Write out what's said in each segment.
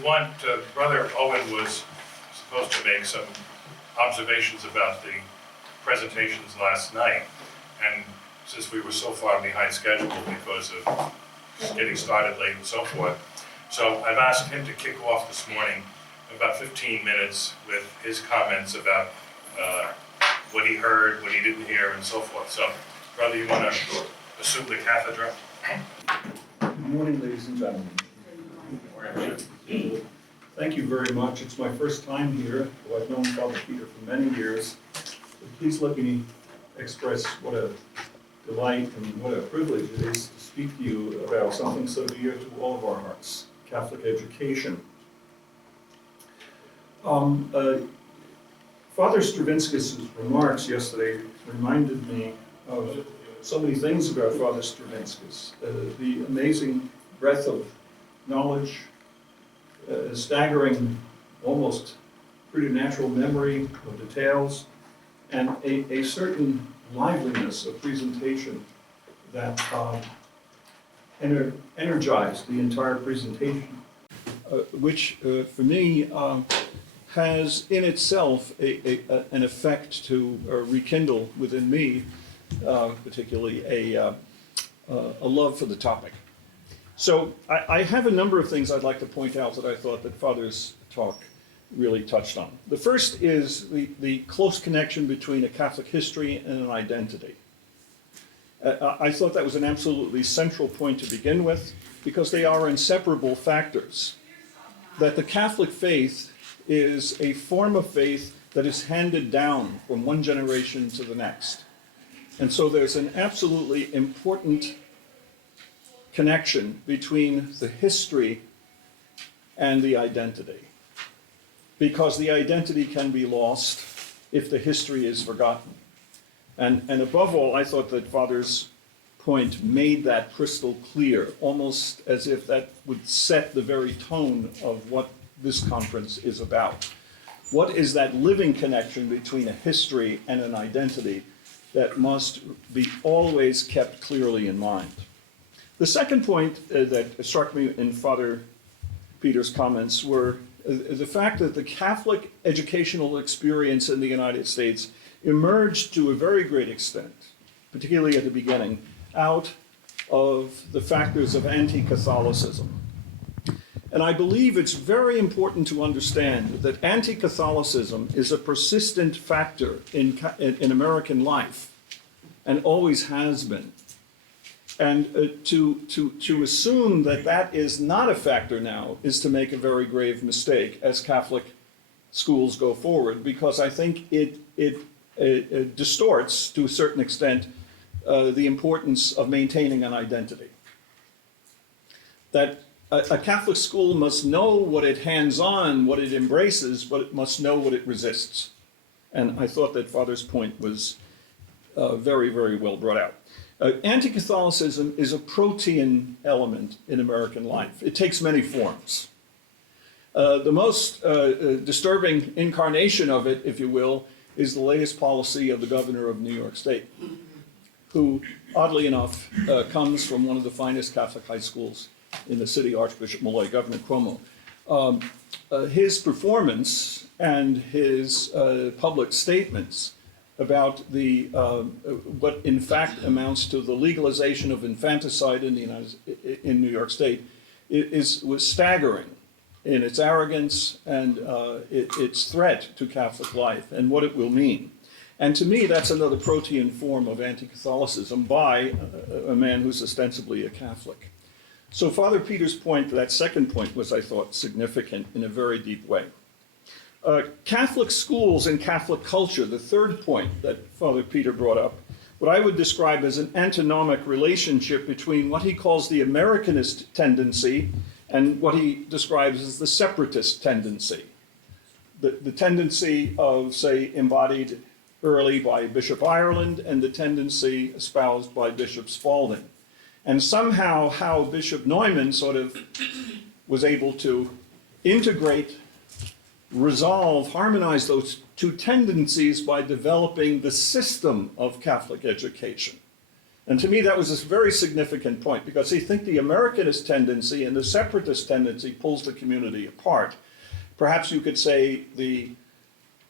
Brother Owen was supposed to make some observations about the presentations last night, and since we were so far behind schedule because of getting started late and so forth, so I've asked him to kick off this morning about 15 minutes with his comments about what he heard, what he didn't hear, and so forth. So, brother, you want to assume the cathedra? Good morning, ladies and gentlemen. Thank you very much. It's my first time here, though I've known Father Peter for many years. But please let me express what a delight and what a privilege it is to speak to you about something so dear to all of our hearts, Catholic education. Father Stravinskas' remarks yesterday reminded me of so many things about Father Stravinskas. The amazing breadth of knowledge, staggering, almost preternatural memory of details, and a certain liveliness of presentation that energized the entire presentation, which for me has in itself an effect to rekindle within me, particularly a love for the topic. So I have a number of things I'd like to point out that I thought that Father's talk really touched on. The first is the close connection between a Catholic history and an identity. I thought that was an absolutely central point to begin with, because they are inseparable factors. That the Catholic faith is a form of faith that is handed down from one generation to the next. And so there's an absolutely important connection between the history and the identity, because the identity can be lost if the history is forgotten. And above all, I thought that Father's point made that crystal clear, almost as if that would set the very tone of what this conference is about. What is that living connection between a history and an identity that must be always kept clearly in mind? The second point that struck me in Father Peter's comments were the fact that the Catholic educational experience in the United States emerged to a very great extent, particularly at the beginning, out of the factors of anti-Catholicism. And I believe it's very important to understand that anti-Catholicism is a persistent factor in American life, and always has been. And to assume that that is not a factor now is to make a very grave mistake as Catholic schools go forward, because I think it distorts, to a certain extent, the importance of maintaining an identity. That a Catholic school must know what it hands on, what it embraces, but it must know what it resists. And I thought that Father's point was very, very well brought out. Anti-Catholicism is a protean element in American life. It takes many forms. The most disturbing incarnation of it, if you will, is the latest policy of the governor of New York State, who, oddly enough, comes from one of the finest Catholic high schools in the city, Archbishop Malloy, Governor Cuomo. His performance and his public statements about the what in fact amounts to the legalization of infanticide in New York State was staggering in its arrogance and its threat to Catholic life and what it will mean. And to me, that's another protean form of anti-Catholicism by a man who's ostensibly a Catholic. So Father Peter's point, that second point, was, I thought, significant in a very deep way. Catholic schools and Catholic culture, the third point that Father Peter brought up, what I would describe as an antinomic relationship between what he calls the Americanist tendency and what he describes as the separatist tendency. The tendency of, say, embodied early by Bishop Ireland and the tendency espoused by Bishop Spalding. And somehow how Bishop Neumann sort of was able to integrate, resolve, harmonize those two tendencies by developing the system of Catholic education. And to me, that was a very significant point, because I think the Americanist tendency and the separatist tendency pulls the community apart. Perhaps you could say the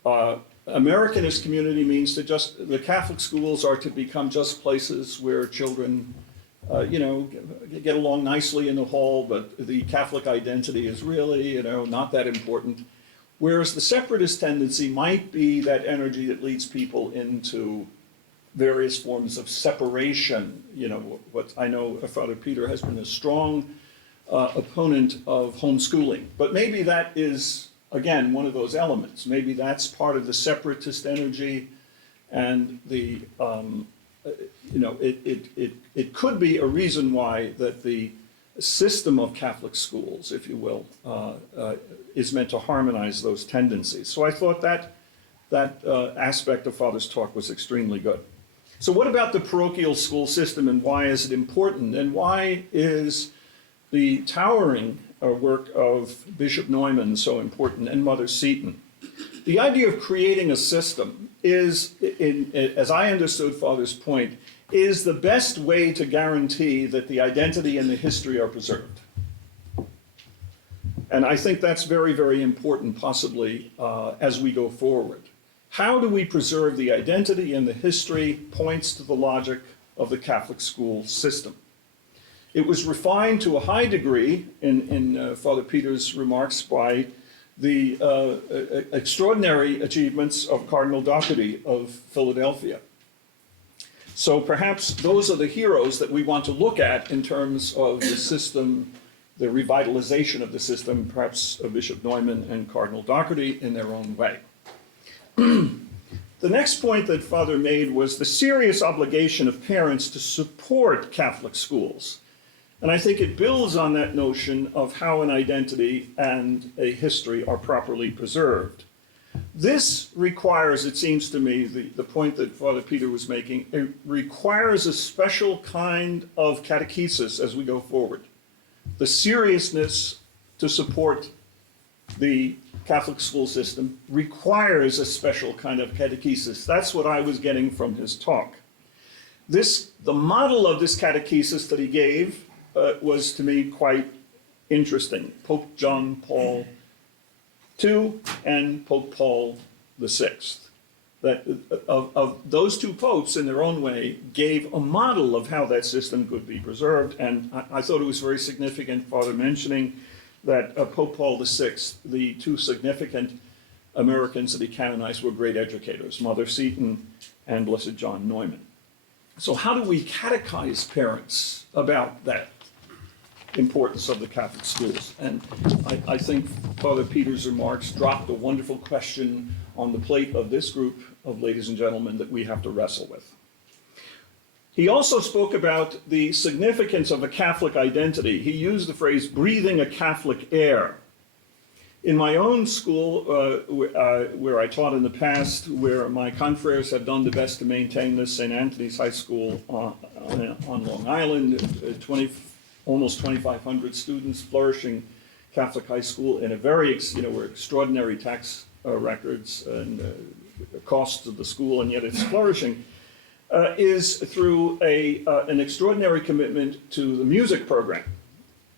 Americanist community means that just the Catholic schools are to become just places where children, get along nicely in the hall, but the Catholic identity is really, not that important. Whereas the separatist tendency might be that energy that leads people into various forms of separation. What I know Father Peter has been a strong opponent of homeschooling, but maybe that is, again, one of those elements. Maybe that's part of the separatist energy, and the it could be a reason why that the system of Catholic schools, if you will, is meant to harmonize those tendencies. So I thought that aspect of Father's talk was extremely good. So what about the parochial school system, and why is it important? And why is the towering work of Bishop Neumann so important, and Mother Seton? The idea of creating a system is, as I understood Father's point, is the best way to guarantee that the identity and the history are preserved. And I think that's very, very important, possibly, as we go forward. How do we preserve the identity and the history points to the logic of the Catholic school system. It was refined to a high degree in Father Peter's remarks by the extraordinary achievements of Cardinal Donoghue of Philadelphia. So perhaps those are the heroes that we want to look at in terms of the system, the revitalization of the system, perhaps Bishop Neumann and Cardinal Donoghue in their own way. The next point that Father made was the serious obligation of parents to support Catholic schools. And I think it builds on that notion of how an identity and a history are properly preserved. This requires, it seems to me, the point that Father Peter was making, it requires a special kind of catechesis as we go forward. The seriousness to support the Catholic school system requires a special kind of catechesis. That's what I was getting from his talk. The model of this catechesis that he gave was to me quite interesting. Pope John Paul II and Pope Paul VI. That of those two popes, in their own way, gave a model of how that system could be preserved. And I thought it was very significant, Father mentioning that Pope Paul VI, the two significant Americans that he canonized were great educators, Mother Seton and Blessed John Neumann. So how do we catechize parents about that importance of the Catholic schools? And I think Father Peter's remarks dropped a wonderful question on the plate of this group of ladies and gentlemen that we have to wrestle with. He also spoke about the significance of a Catholic identity. He used the phrase, breathing a Catholic air. In my own school, where I taught in the past, where my confreres have done the best to maintain this, St. Anthony's High School on Long Island, almost 2,500 students, flourishing Catholic high school in a very, we're extraordinary tax records and costs of the school, and yet it's flourishing. Is through an extraordinary commitment to the music program.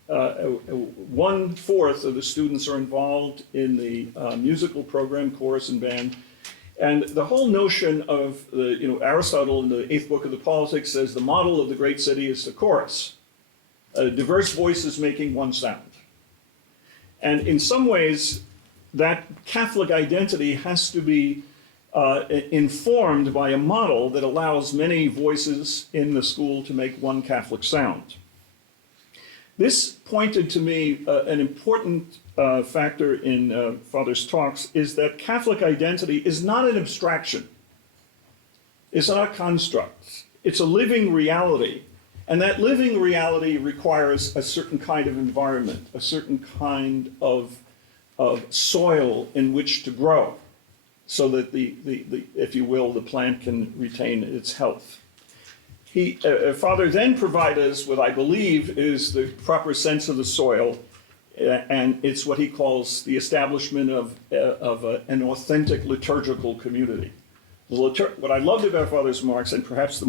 1/4 of the students are involved in the musical program, chorus and band. And the whole notion of, Aristotle in the 8th book of the Politics says the model of the great city is the chorus. Diverse voices making one sound. And in some ways, that Catholic identity has to be informed by a model that allows many voices in the school to make one Catholic sound. This pointed to me an important factor in Father's talks is that Catholic identity is not an abstraction. It's not a construct. It's a living reality. And that living reality requires a certain kind of environment, a certain kind of soil in which to grow, so that if you will, the plant can retain its health. Father then provides us what I believe is the proper sense of the soil, and it's what he calls the establishment of an authentic liturgical community. What I loved about Father's remarks, and perhaps the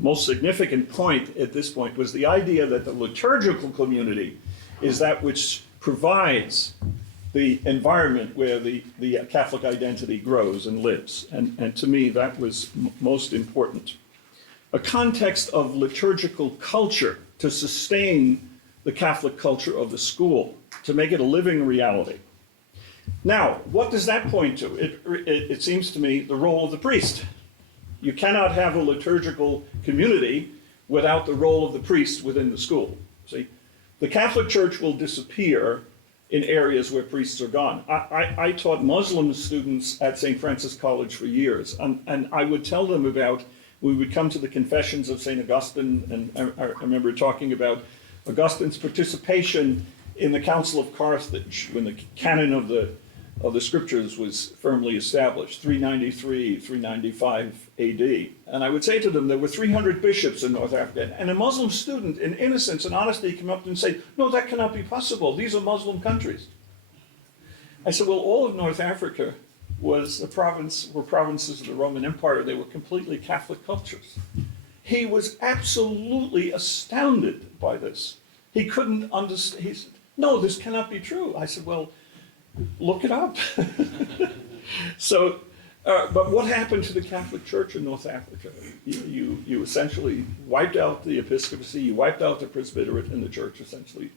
most significant point at this point was the idea that the liturgical community is that which provides the environment where the Catholic identity grows and lives. And to me, that was most important. A context of liturgical culture to sustain the Catholic culture of the school, to make it a living reality. Now, what does that point to? It seems to me the role of the priest. You cannot have a liturgical community without the role of the priest within the school. See, the Catholic Church will disappear in areas where priests are gone. I taught Muslim students at St. Francis College for years, and I would tell them about, we would come to the Confessions of St. Augustine, and I remember talking about Augustine's participation in the Council of Carthage when the canon of the scriptures was firmly established, 393, 395 AD. And I would say to them, there were 300 bishops in North Africa. And a Muslim student, in innocence and honesty, came up and said, no, that cannot be possible. These are Muslim countries. I said, well, all of North Africa were provinces of the Roman Empire. They were completely Catholic cultures. He was absolutely astounded by this. He couldn't understand. He said, no, this cannot be true. I said, well, look it up. So, but what happened to the Catholic Church in North Africa? You essentially wiped out the episcopacy, you wiped out the presbyterate, and the church essentially,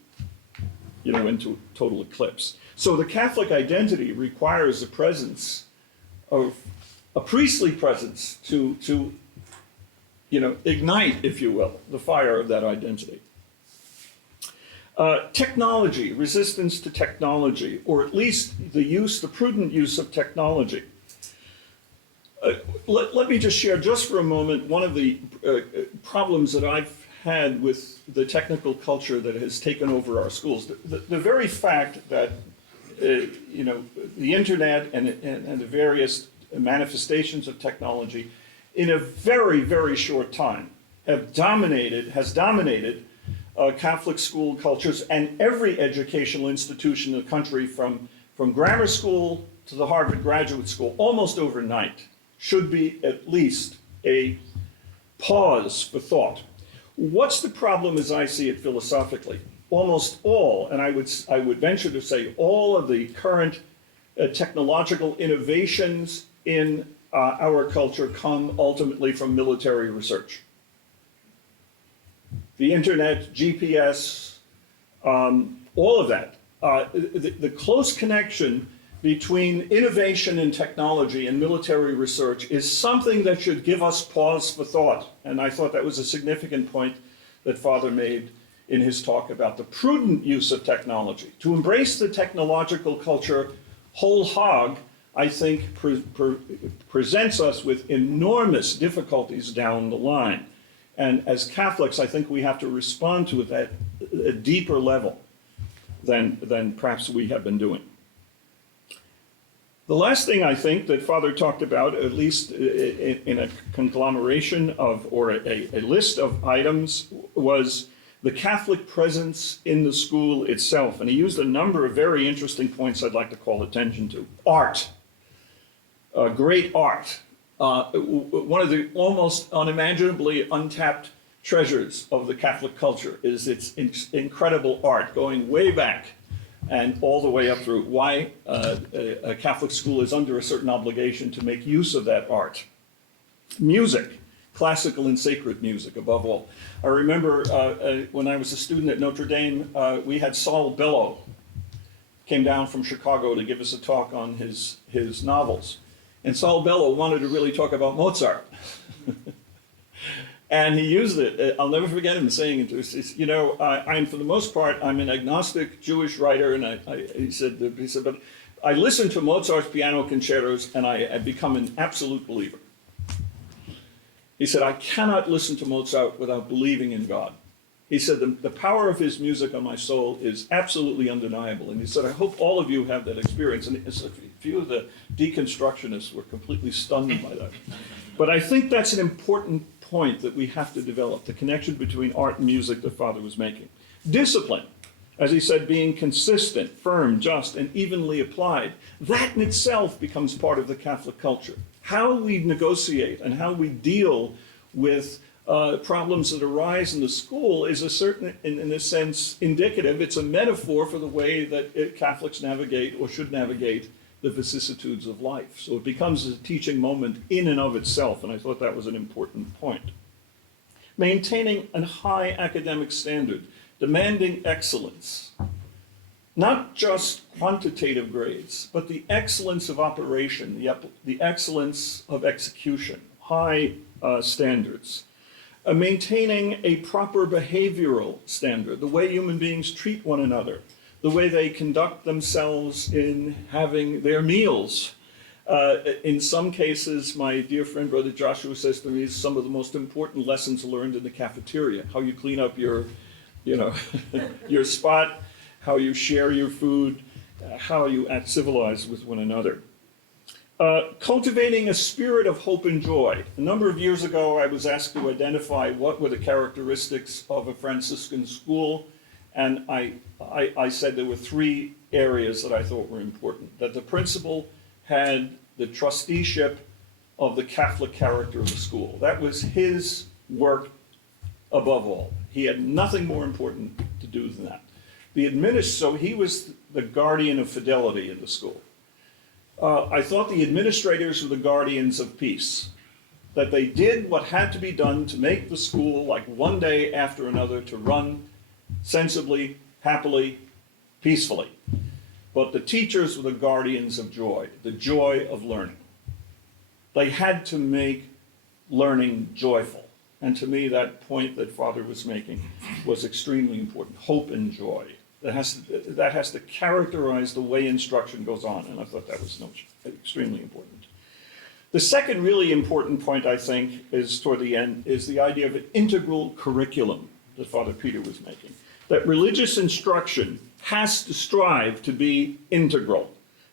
into total eclipse. So the Catholic identity requires a presence of a priestly presence to ignite, if you will, the fire of that identity. Technology, resistance to technology, or at least the prudent use of technology. Let me just share just for a moment one of the problems that I've had with the technical culture that has taken over our schools. The very fact that the internet and the various manifestations of technology in a very, very short time has dominated Catholic school cultures and every educational institution in the country, from grammar school to the Harvard Graduate School, almost overnight, should be at least a pause for thought. What's the problem as I see it philosophically? Almost all, and I would venture to say all of the current technological innovations in our culture come ultimately from military research. The internet, GPS, all of that. The close connection between innovation and technology and military research is something that should give us pause for thought. And I thought that was a significant point that Father made in his talk about the prudent use of technology. To embrace the technological culture whole hog, I think presents us with enormous difficulties down the line. And as Catholics, I think we have to respond to it at a deeper level than perhaps we have been doing. The last thing I think that Father talked about, at least in a conglomeration of, or a list of items, was the Catholic presence in the school itself. And he used a number of very interesting points I'd like to call attention to. Art, great art. One of the almost unimaginably untapped treasures of the Catholic culture is its incredible art, going way back and all the way up through. Why a Catholic school is under a certain obligation to make use of that art. Music, classical and sacred music above all. I remember when I was a student at Notre Dame, we had Saul Bellow came down from Chicago to give us a talk on his novels. And Saul Bellow wanted to really talk about Mozart. And he used it. I'll never forget him saying it to us. I'm, for the most part, I'm an agnostic Jewish writer. And he said, but I listen to Mozart's piano concertos and I've become an absolute believer. He said, I cannot listen to Mozart without believing in God. He said, the power of his music on my soul is absolutely undeniable. And he said, I hope all of you have that experience. And a few of the deconstructionists were completely stunned by that. But I think that's an important point that we have to develop, the connection between art and music that Father was making. Discipline, as he said, being consistent, firm, just, and evenly applied. That in itself becomes part of the Catholic culture. How we negotiate and how we deal with problems that arise in the school is in a sense, indicative. It's a metaphor for the way that Catholics navigate or should navigate the vicissitudes of life. So it becomes a teaching moment in and of itself, and I thought that was an important point. Maintaining a high academic standard, demanding excellence, not just quantitative grades, but the excellence of operation, the excellence of execution, high standards. Maintaining a proper behavioral standard, the way human beings treat one another, the way they conduct themselves in having their meals. In some cases, my dear friend, Brother Joshua, says to me, some of the most important lessons learned in the cafeteria, how you clean up your, your spot, how you share your food, how you act civilized with one another. Cultivating a spirit of hope and joy. A number of years ago, I was asked to identify what were the characteristics of a Franciscan school, and I said there were three areas that I thought were important. That the principal had the trusteeship of the Catholic character of the school. That was his work above all. He had nothing more important to do than that. So he was the guardian of fidelity in the school. I thought the administrators were the guardians of peace, that they did what had to be done to make the school, like one day after another, to run sensibly, happily, peacefully. But the teachers were the guardians of joy, the joy of learning. They had to make learning joyful. And to me, that point that Father was making was extremely important, hope and joy. That has to characterize the way instruction goes on, and I thought that was extremely important. The second really important point, I think, is toward the end, is the idea of an integral curriculum that Father Peter was making. That religious instruction has to strive to be integral.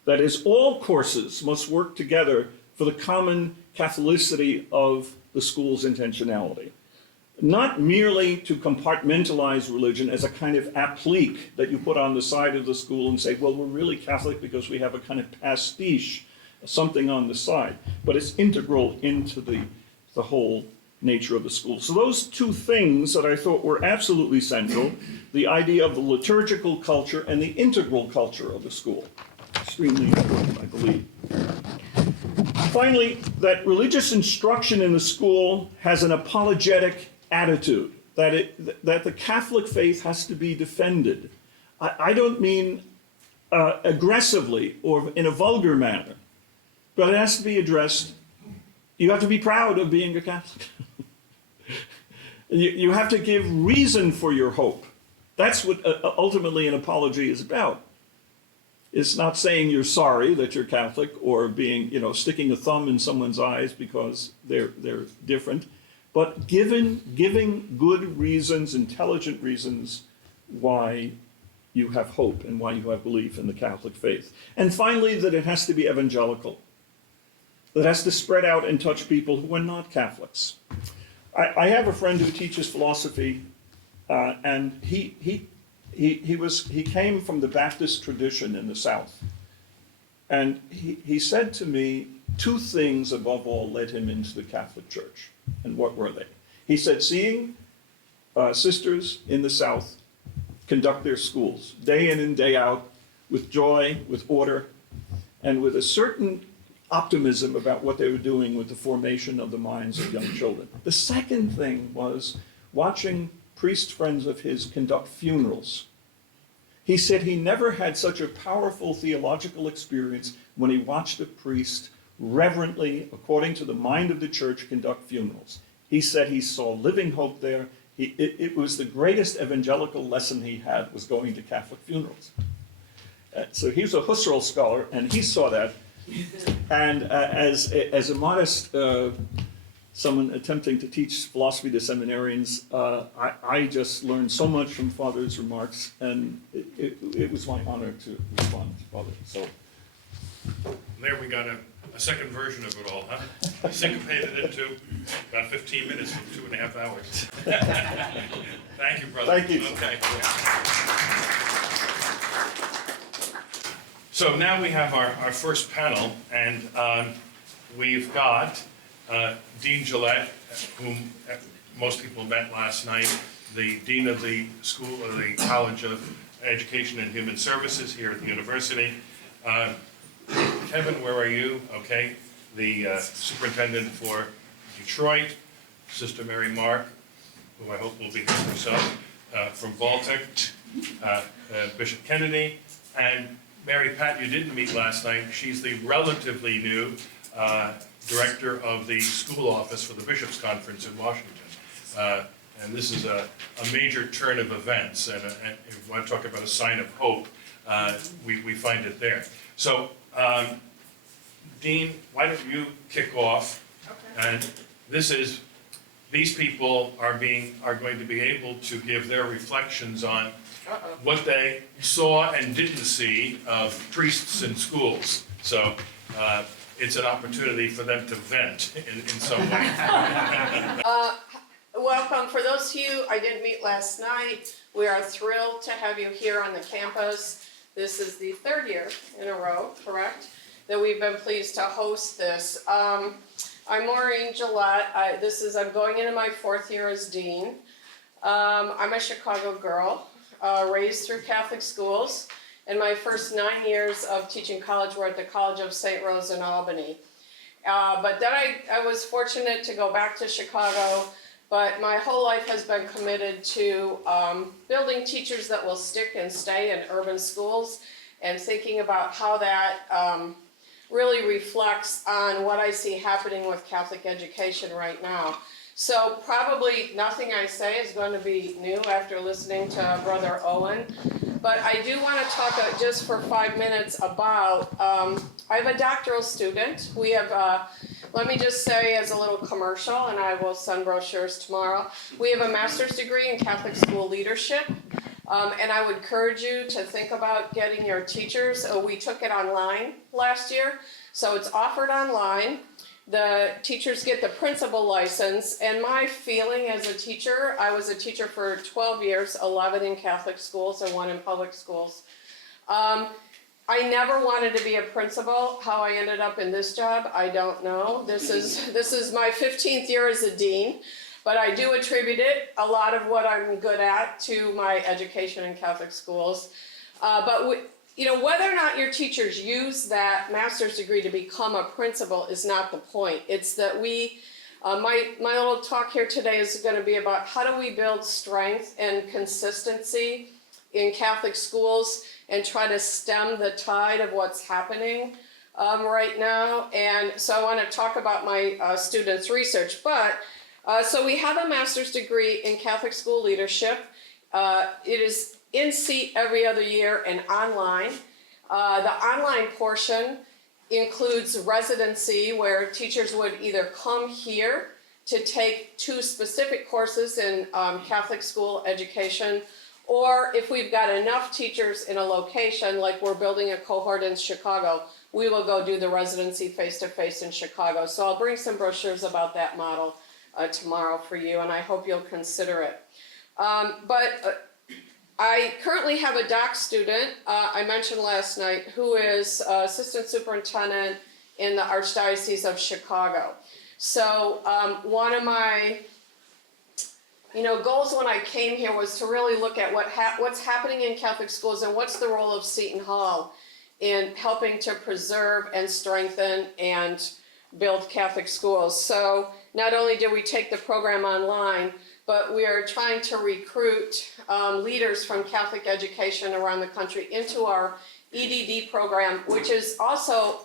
That is, all courses must work together for the common Catholicity of the school's intentionality. Not merely to compartmentalize religion as a kind of applique that you put on the side of the school and say, well, we're really Catholic because we have a kind of pastiche, something on the side, but it's integral into the whole nature of the school. So those two things that I thought were absolutely central, the idea of the liturgical culture and the integral culture of the school, extremely important, I believe. Finally, that religious instruction in the school has an apologetic attitude, that the Catholic faith has to be defended. I don't mean aggressively or in a vulgar manner, but it has to be addressed. You have to be proud of being a Catholic. You have to give reason for your hope. That's what ultimately an apology is about. It's not saying you're sorry that you're Catholic or being, sticking a thumb in someone's eyes because they're different, but giving good reasons, intelligent reasons why you have hope and why you have belief in the Catholic faith. And finally, that it has to be evangelical. That has to spread out and touch people who are not Catholics. I have a friend who teaches philosophy, and he came from the Baptist tradition in the South. And he said to me, two things above all led him into the Catholic Church. And what were they? He said, seeing sisters in the South conduct their schools day in and day out with joy, with order, and with a certain optimism about what they were doing with the formation of the minds of young children. The second thing was watching priest friends of his conduct funerals. He said he never had such a powerful theological experience when he watched a priest reverently, according to the mind of the church, conduct funerals. He said he saw living hope there. It was the greatest evangelical lesson he had, was going to Catholic funerals. So he was a Husserl scholar, and he saw that. And as a modest someone attempting to teach philosophy to seminarians, I just learned so much from Father's remarks, and it was my honor to respond to Father. So there we got a second version of it all, huh? Syncopated it to about 15 minutes from 2.5 hours. Thank you, brother. Thank you. Okay. So now we have our first panel, and we've got Dean Gillette, whom most people met last night, the Dean of the School of the College of Education and Human Services here at the university. Kevin, where are you? Okay, the Superintendent for Detroit, Sister Mary Mark, who I hope will be here herself, from Baltic, Bishop Kennedy, and Mary Pat, you didn't meet last night. She's the relatively new director of the school office for the Bishops' Conference in Washington. And this is a major turn of events, and if you want to talk about a sign of hope, we find it there. So, Dean, why don't you kick off? Okay. And these people are going to be able to give their reflections on what they saw and didn't see of priests in schools. So it's an opportunity for them to vent in some way. Welcome. For those of you I didn't meet last night, we are thrilled to have you here on the campus. This is the third year in a row, correct, that we've been pleased to host this. I'm Maureen Gillette. I'm going into my fourth year as dean. I'm a Chicago girl, raised through Catholic schools, and my first 9 years of teaching college were at the College of St. Rose in Albany. But then I was fortunate to go back to Chicago, but my whole life has been committed to building teachers that will stick and stay in urban schools, and thinking about how that really reflects on what I see happening with Catholic education right now. So probably nothing I say is going to be new after listening to Brother Owen, but I do want to talk just for 5 minutes about, I have a doctoral student. We have, let me just say as a little commercial, and I will send brochures tomorrow, we have a master's degree in Catholic school leadership. And I would encourage you to think about getting your teachers. We took it online last year, so it's offered online. The teachers get the principal license, and my feeling as a teacher, I was a teacher for 12 years, 11 in Catholic schools and 1 in public schools. I never wanted to be a principal. How I ended up in this job, I don't know. This is my 15th year as a dean. But I do attribute it, a lot of what I'm good at, to my education in Catholic schools. Whether or not your teachers use that master's degree to become a principal is not the point. It's that my little talk here today is going to be about how do we build strength and consistency in Catholic schools and try to stem the tide of what's happening right now. And so I want to talk about my students' research. So we have a master's degree in Catholic school leadership. It is in seat every other year and online. The online portion includes residency, where teachers would either come here to take 2 specific courses in Catholic school education, or if we've got enough teachers in a location, like we're building a cohort in Chicago, we will go do the residency face-to-face in Chicago. So I'll bring some brochures about that model tomorrow for you, and I hope you'll consider it. I currently have a doc student, I mentioned last night, who is assistant superintendent in the Archdiocese of Chicago. So one of my goals when I came here was to really look at what's happening in Catholic schools and what's the role of Seton Hall in helping to preserve and strengthen and build Catholic schools. So not only did we take the program online, but we are trying to recruit leaders from Catholic education around the country into our EDD program, which is also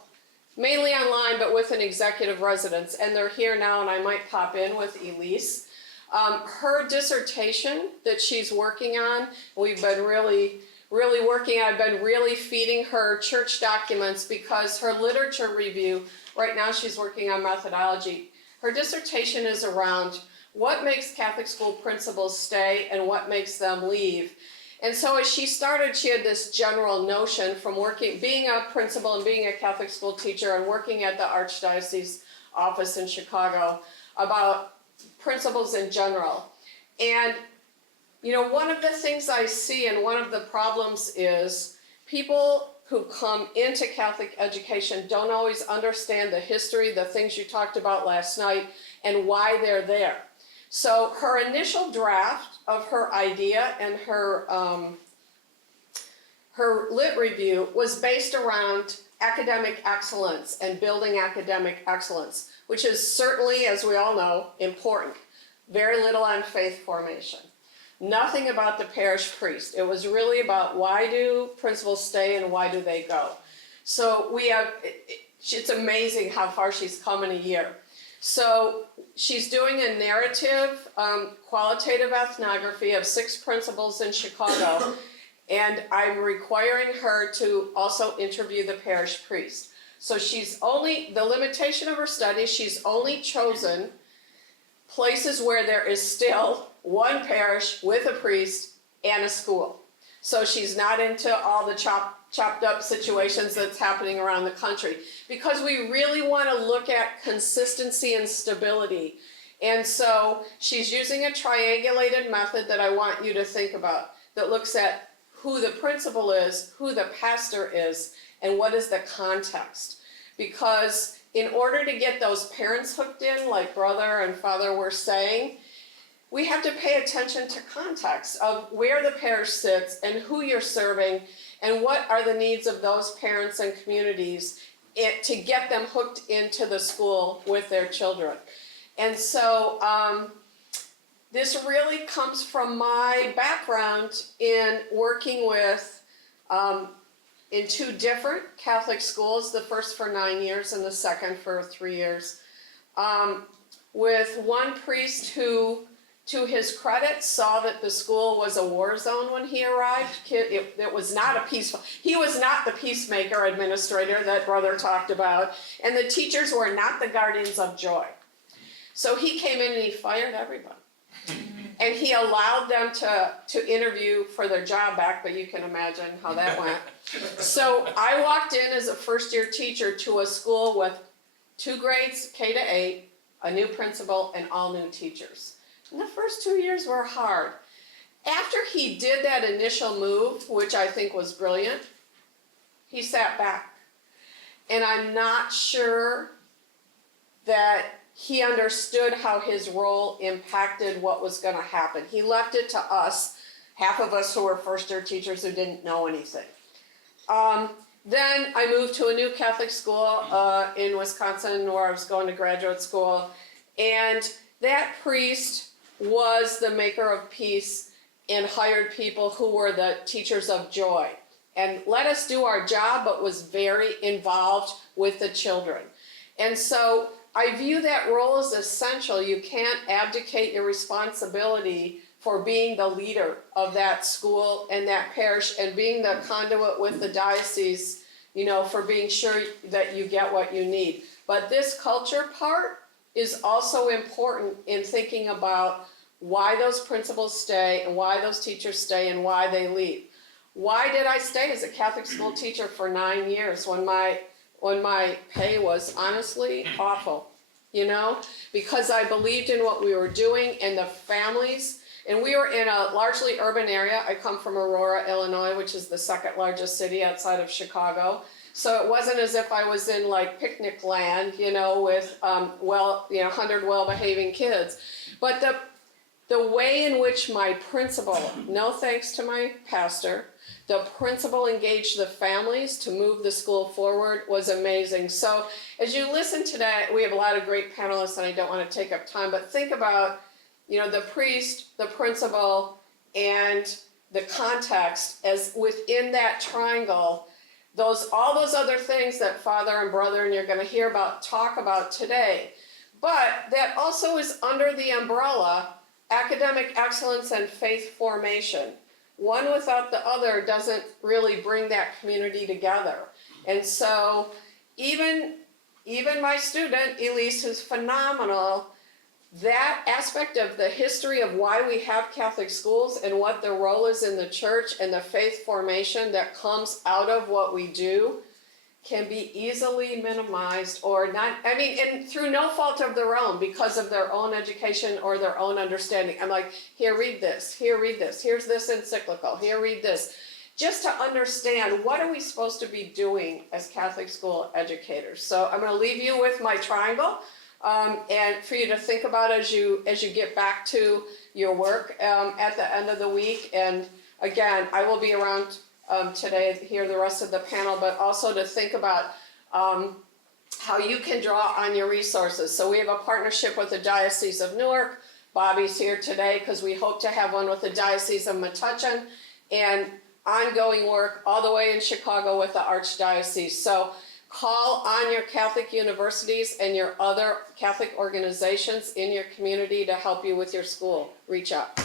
mainly online, but with an executive residence. And they're here now, and I might pop in with Elise. Her dissertation that she's working on, we've been really working, I've been really feeding her church documents, because her literature review, right now she's working on methodology. Her dissertation is around what makes Catholic school principals stay and what makes them leave. And so as she started, she had this general notion from being a principal and being a Catholic school teacher and working at the Archdiocese office in Chicago about principals in general. And one of the things I see, and one of the problems, is people who come into Catholic education don't always understand the history, the things you talked about last night, and why they're there. So her initial draft of her idea and her lit review was based around academic excellence and building academic excellence, which is certainly, as we all know, important. Very little on faith formation. Nothing about the parish priest. It was really about why do principals stay and why do they go. So we have, it's amazing how far she's come in a year. So she's doing a narrative, qualitative ethnography of 6 principals in Chicago, and I'm requiring her to also interview the parish priest. So she's only, the limitation of her study, she's only chosen places where there is still one parish with a priest and a school. So she's not into all the chopped up situations that's happening around the country, because we really want to look at consistency and stability. And so she's using a triangulated method that I want you to think about, that looks at who the principal is, who the pastor is, and what is the context. Because in order to get those parents hooked in, like brother and father were saying, we have to pay attention to context of where the parish sits and who you're serving and what are the needs of those parents and communities to get them hooked into the school with their children. And so this really comes from my background in working with in 2 different Catholic schools, the first for 9 years and the second for 3 years, with one priest who, to his credit, saw that the school was a war zone when he arrived. It was not a peaceful, he was not the peacemaker administrator that brother talked about, and the teachers were not the guardians of joy. So he came in and he fired everybody. And he allowed them to interview for their job back, but you can imagine how that went. So I walked in as a first-year teacher to a school with 2 grades, K to 8, a new principal, and all new teachers. And the first 2 years were hard. After he did that initial move, which I think was brilliant, he sat back. And I'm not sure that he understood how his role impacted what was going to happen. He left it to us, half of us who were first-year teachers who didn't know anything. Then I moved to a new Catholic school in Wisconsin where I was going to graduate school. And that priest was the maker of peace and hired people who were the teachers of joy. And let us do our job, but was very involved with the children. And so I view that role as essential. You can't abdicate your responsibility for being the leader of that school and that parish and being the conduit with the diocese, for being sure that you get what you need. But this culture part is also important in thinking about why those principals stay and why those teachers stay and why they leave. Why did I stay as a Catholic school teacher for 9 years when my pay was honestly awful, because I believed in what we were doing and the families. And we were in a largely urban area. I come from Aurora, Illinois, which is the 2nd largest city outside of Chicago. So it wasn't as if I was in like picnic land, with 100 well-behaving kids. But the way in which my principal, no thanks to my pastor, the principal engaged the families to move the school forward was amazing. So as you listen today, we have a lot of great panelists and I don't want to take up time, but think about, the priest, the principal, and the context as within that triangle, all those other things that father and brother, and you're going to talk about today. But that also is under the umbrella, academic excellence and faith formation. One without the other doesn't really bring that community together. And so even my student, Elise, who's phenomenal, that aspect of the history of why we have Catholic schools and what their role is in the church and the faith formation that comes out of what we do can be easily minimized or not, and through no fault of their own, because of their own education or their own understanding. I'm like, here, read this, here's this encyclical, here, read this. Just to understand, what are we supposed to be doing as Catholic school educators? So I'm going to leave you with my triangle and for you to think about as you get back to your work at the end of the week. And again, I will be around today here the rest of the panel, but also to think about how you can draw on your resources. So we have a partnership with the Diocese of Newark. Bobby's here today because we hope to have one with the Diocese of Metuchen, and ongoing work all the way in Chicago with the Archdiocese. So call on your Catholic universities and your other Catholic organizations in your community to help you with your school. Reach out.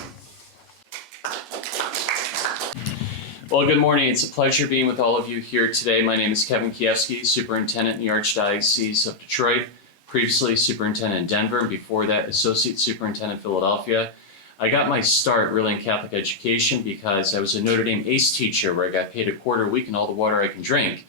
Well, good morning. It's a pleasure being with all of you here today. My name is Kevin Kijewski, Superintendent in the Archdiocese of Detroit, previously Superintendent in Denver, and before that, Associate Superintendent in Philadelphia. I got my start really in Catholic education because I was a Notre Dame ACE teacher where I got paid $25 a week and all the water I can drink,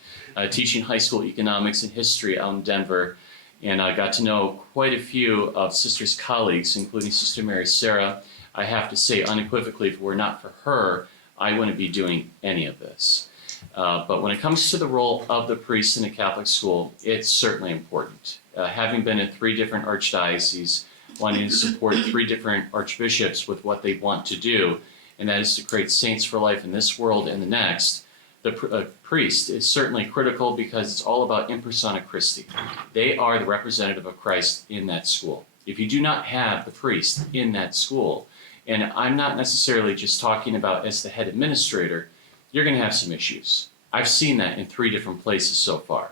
teaching high school economics and history out in Denver. And I got to know quite a few of Sister's colleagues, including Sister Mary Sarah. I have to say unequivocally, if it were not for her, I wouldn't be doing any of this. But when it comes to the role of the priest in a Catholic school, it's certainly important. Having been in 3 different archdioceses, wanting to support 3 different archbishops with what they want to do, and that is to create saints for life in this world and the next, the priest is certainly critical because it's all about in persona Christi. They are the representative of Christ in that school. If you do not have the priest in that school, and I'm not necessarily just talking about as the head administrator, you're going to have some issues. I've seen that in 3 different places so far.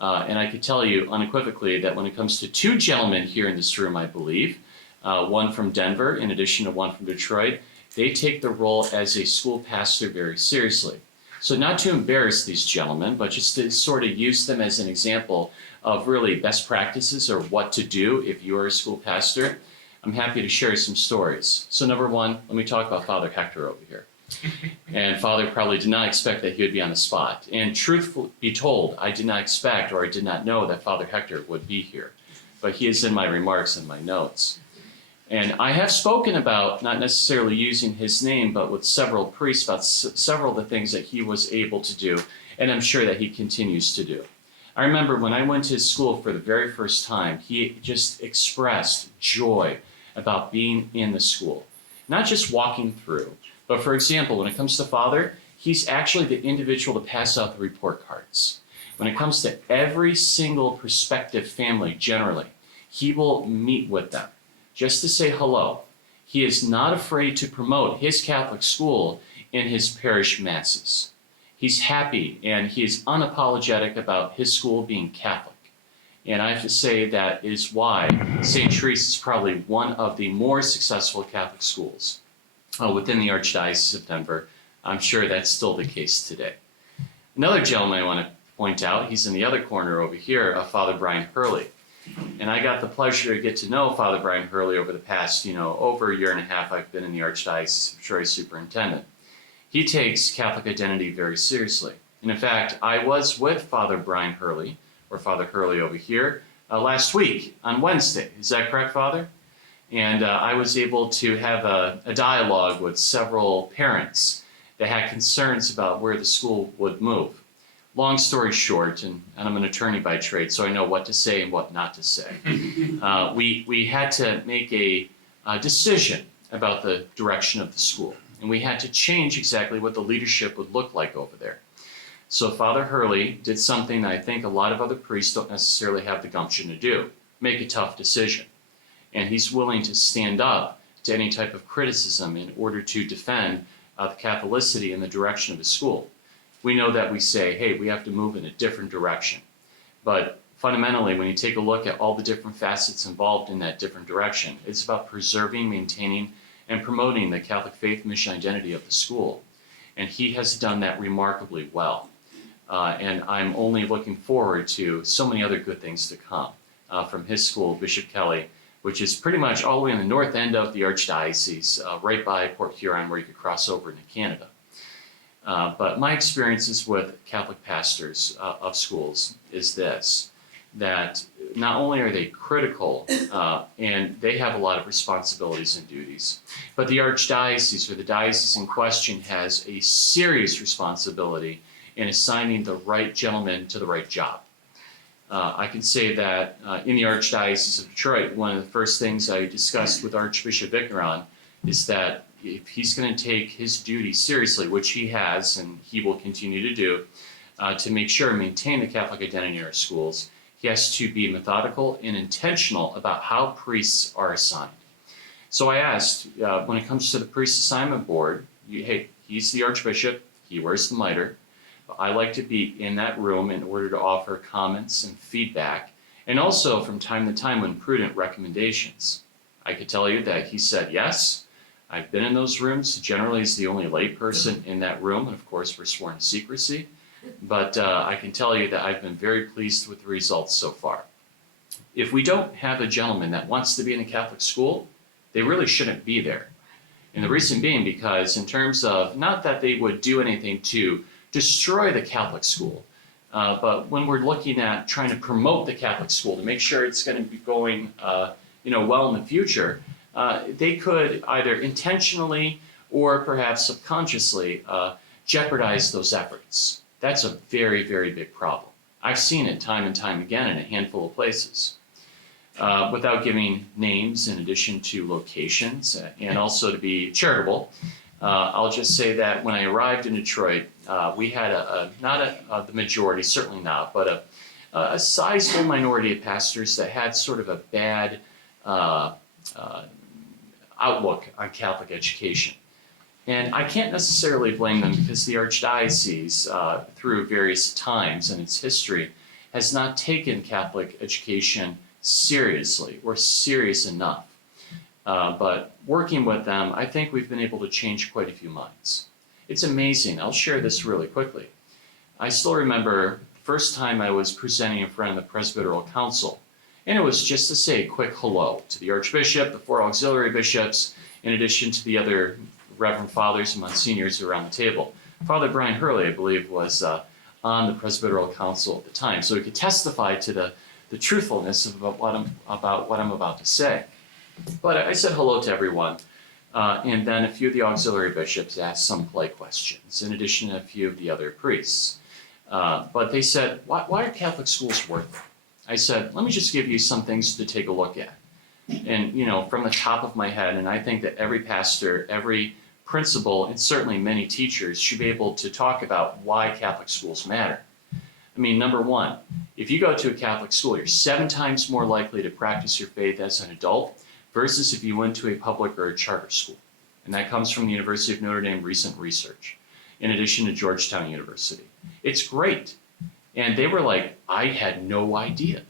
And I could tell you unequivocally that when it comes to 2 gentlemen here in this room, I believe, one from Denver in addition to one from Detroit, they take the role as a school pastor very seriously. So not to embarrass these gentlemen, but just to sort of use them as an example of really best practices or what to do if you're a school pastor, I'm happy to share some stories. So number 1, let me talk about Father Hector over here. And Father probably did not expect that he would be on the spot. And truth be told, I did not expect or I did not know that Father Hector would be here. But he is in my remarks and my notes. And I have spoken about, not necessarily using his name, but with several priests about several of the things that he was able to do, and I'm sure that he continues to do. I remember when I went to his school for the very first time, he just expressed joy about being in the school. Not just walking through, but for example, when it comes to Father, he's actually the individual to pass out the report cards. When it comes to every single prospective family, generally, he will meet with them just to say hello. He is not afraid to promote his Catholic school in his parish masses. He's happy and he is unapologetic about his school being Catholic. And I have to say that is why St. Therese is probably one of the more successful Catholic schools within the Archdiocese of Denver. I'm sure that's still the case today. Another gentleman I want to point out, he's in the other corner over here, Father Brian Hurley. And I got the pleasure to get to know Father Brian Hurley over the past, over a year and a half I've been in the Archdiocese of Detroit superintendent. He takes Catholic identity very seriously. And in fact, I was with Father Brian Hurley, or Father Hurley over here, last week on Wednesday. Is that correct, Father? And I was able to have a dialogue with several parents that had concerns about where the school would move. Long story short, and I'm an attorney by trade, so I know what to say and what not to say. We had to make a decision about the direction of the school, and we had to change exactly what the leadership would look like over there. So Father Hurley did something I think a lot of other priests don't necessarily have the gumption to do, make a tough decision. And he's willing to stand up to any type of criticism in order to defend the Catholicity and the direction of the school. We know that we say, hey, we have to move in a different direction. But fundamentally, when you take a look at all the different facets involved in that different direction, it's about preserving, maintaining, and promoting the Catholic faith, mission, identity of the school. And he has done that remarkably well. And I'm only looking forward to so many other good things to come from his school, Bishop Kelly, which is pretty much all the way on the north end of the Archdiocese, right by Port Huron, where you could cross over into Canada. But my experiences with Catholic pastors of schools is this, that not only are they critical and they have a lot of responsibilities and duties, but the Archdiocese or the diocese in question has a serious responsibility in assigning the right gentleman to the right job. I can say that in the Archdiocese of Detroit, one of the first things I discussed with Archbishop Vicaron is that if he's going to take his duty seriously, which he has and he will continue to do, to make sure and maintain the Catholic identity in our schools, he has to be methodical and intentional about how priests are assigned. So I asked, when it comes to the priest assignment board, hey, he's the Archbishop, he wears the mitre, but I like to be in that room in order to offer comments and feedback, and also from time to time when prudent recommendations. I could tell you that he said yes. I've been in those rooms, generally as the only lay person in that room, and of course we're sworn to secrecy, but I can tell you that I've been very pleased with the results so far. If we don't have a gentleman that wants to be in a Catholic school, they really shouldn't be there. And the reason being because in terms of, not that they would do anything to destroy the Catholic school, but when we're looking at trying to promote the Catholic school to make sure it's going to be going well in the future, they could either intentionally or perhaps subconsciously jeopardize those efforts. That's a very, very big problem. I've seen it time and time again in a handful of places. Without giving names in addition to locations, and also to be charitable, I'll just say that when I arrived in Detroit, we had the majority, certainly not, but a sizable minority of pastors that had sort of a bad outlook on Catholic education. And I can't necessarily blame them because the Archdiocese, through various times in its history, has not taken Catholic education seriously or serious enough. But working with them, I think we've been able to change quite a few minds. It's amazing. I'll share this really quickly. I still remember the first time I was presenting in front of the Presbyteral Council, and it was just to say a quick hello to the Archbishop, the 4 auxiliary bishops, in addition to the other Reverend Fathers and Monsignors around the table. Father Brian Hurley, I believe, was on the Presbyteral Council at the time, so he could testify to the truthfulness of what I'm about to say. But I said hello to everyone, and then a few of the auxiliary bishops asked some polite questions, in addition to a few of the other priests. But they said, why are Catholic schools worth it? I said, let me just give you some things to take a look at. And, from the top of my head, and I think that every pastor, every principal, and certainly many teachers should be able to talk about why Catholic schools matter. I mean, number one, if you go to a Catholic school, you're 7 times more likely to practice your faith as an adult versus if you went to a public or a charter school. And that comes from the University of Notre Dame recent research, in addition to Georgetown University. It's great. And they were like, I had no idea.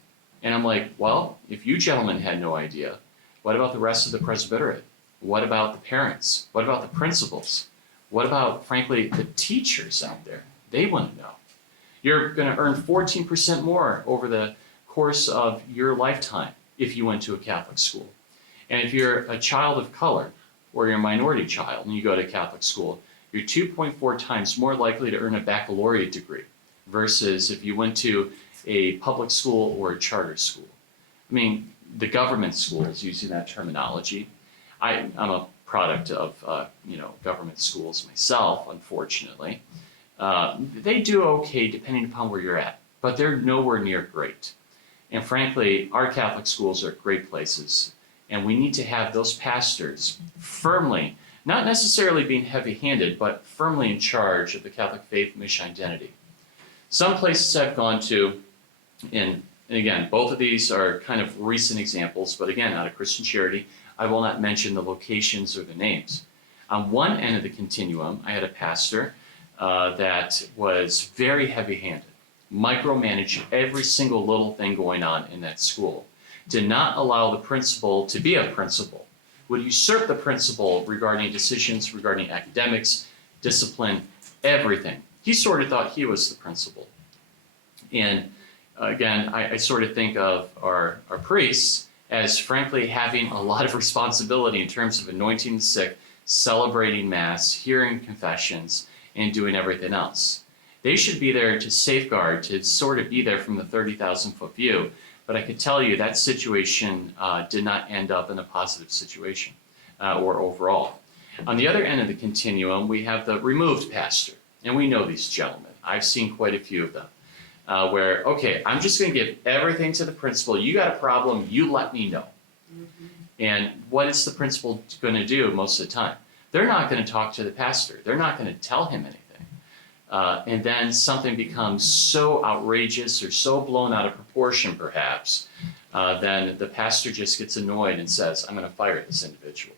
And I'm like, well, if you gentlemen had no idea, what about the rest of the presbyterate? What about the parents? What about the principals? What about, frankly, the teachers out there? They want to know. You're going to earn 14% more over the course of your lifetime if you went to a Catholic school. And if you're a child of color or you're a minority child and you go to Catholic school, you're 2.4 times more likely to earn a baccalaureate degree versus if you went to a public school or a charter school. I mean, the government schools, using that terminology, I'm a product of government schools myself, unfortunately. They do okay depending upon where you're at, but they're nowhere near great. And frankly, our Catholic schools are great places, and we need to have those pastors firmly, not necessarily being heavy-handed, but firmly in charge of the Catholic faith, mission, identity. Some places I've gone to, and again, both of these are kind of recent examples, but again, out of Christian charity, I will not mention the locations or the names. On one end of the continuum, I had a pastor that was very heavy-handed, micromanaged every single little thing going on in that school, did not allow the principal to be a principal, would usurp the principal regarding decisions regarding academics, discipline, everything. He sort of thought he was the principal. And again, I sort of think of our priests as frankly having a lot of responsibility in terms of anointing the sick, celebrating Mass, hearing confessions, and doing everything else. They should be there to safeguard, to sort of be there from the 30,000-foot view. But I could tell you that situation did not end up in a positive situation or overall. On the other end of the continuum, we have the removed pastor. And we know these gentlemen. I've seen quite a few of them. where, okay, I'm just going to give everything to the principal. You got a problem, you let me know. And what is the principal going to do most of the time? They're not going to talk to the pastor. They're not going to tell him anything. And then something becomes so outrageous or so blown out of proportion, perhaps, then the pastor just gets annoyed and says, I'm going to fire this individual.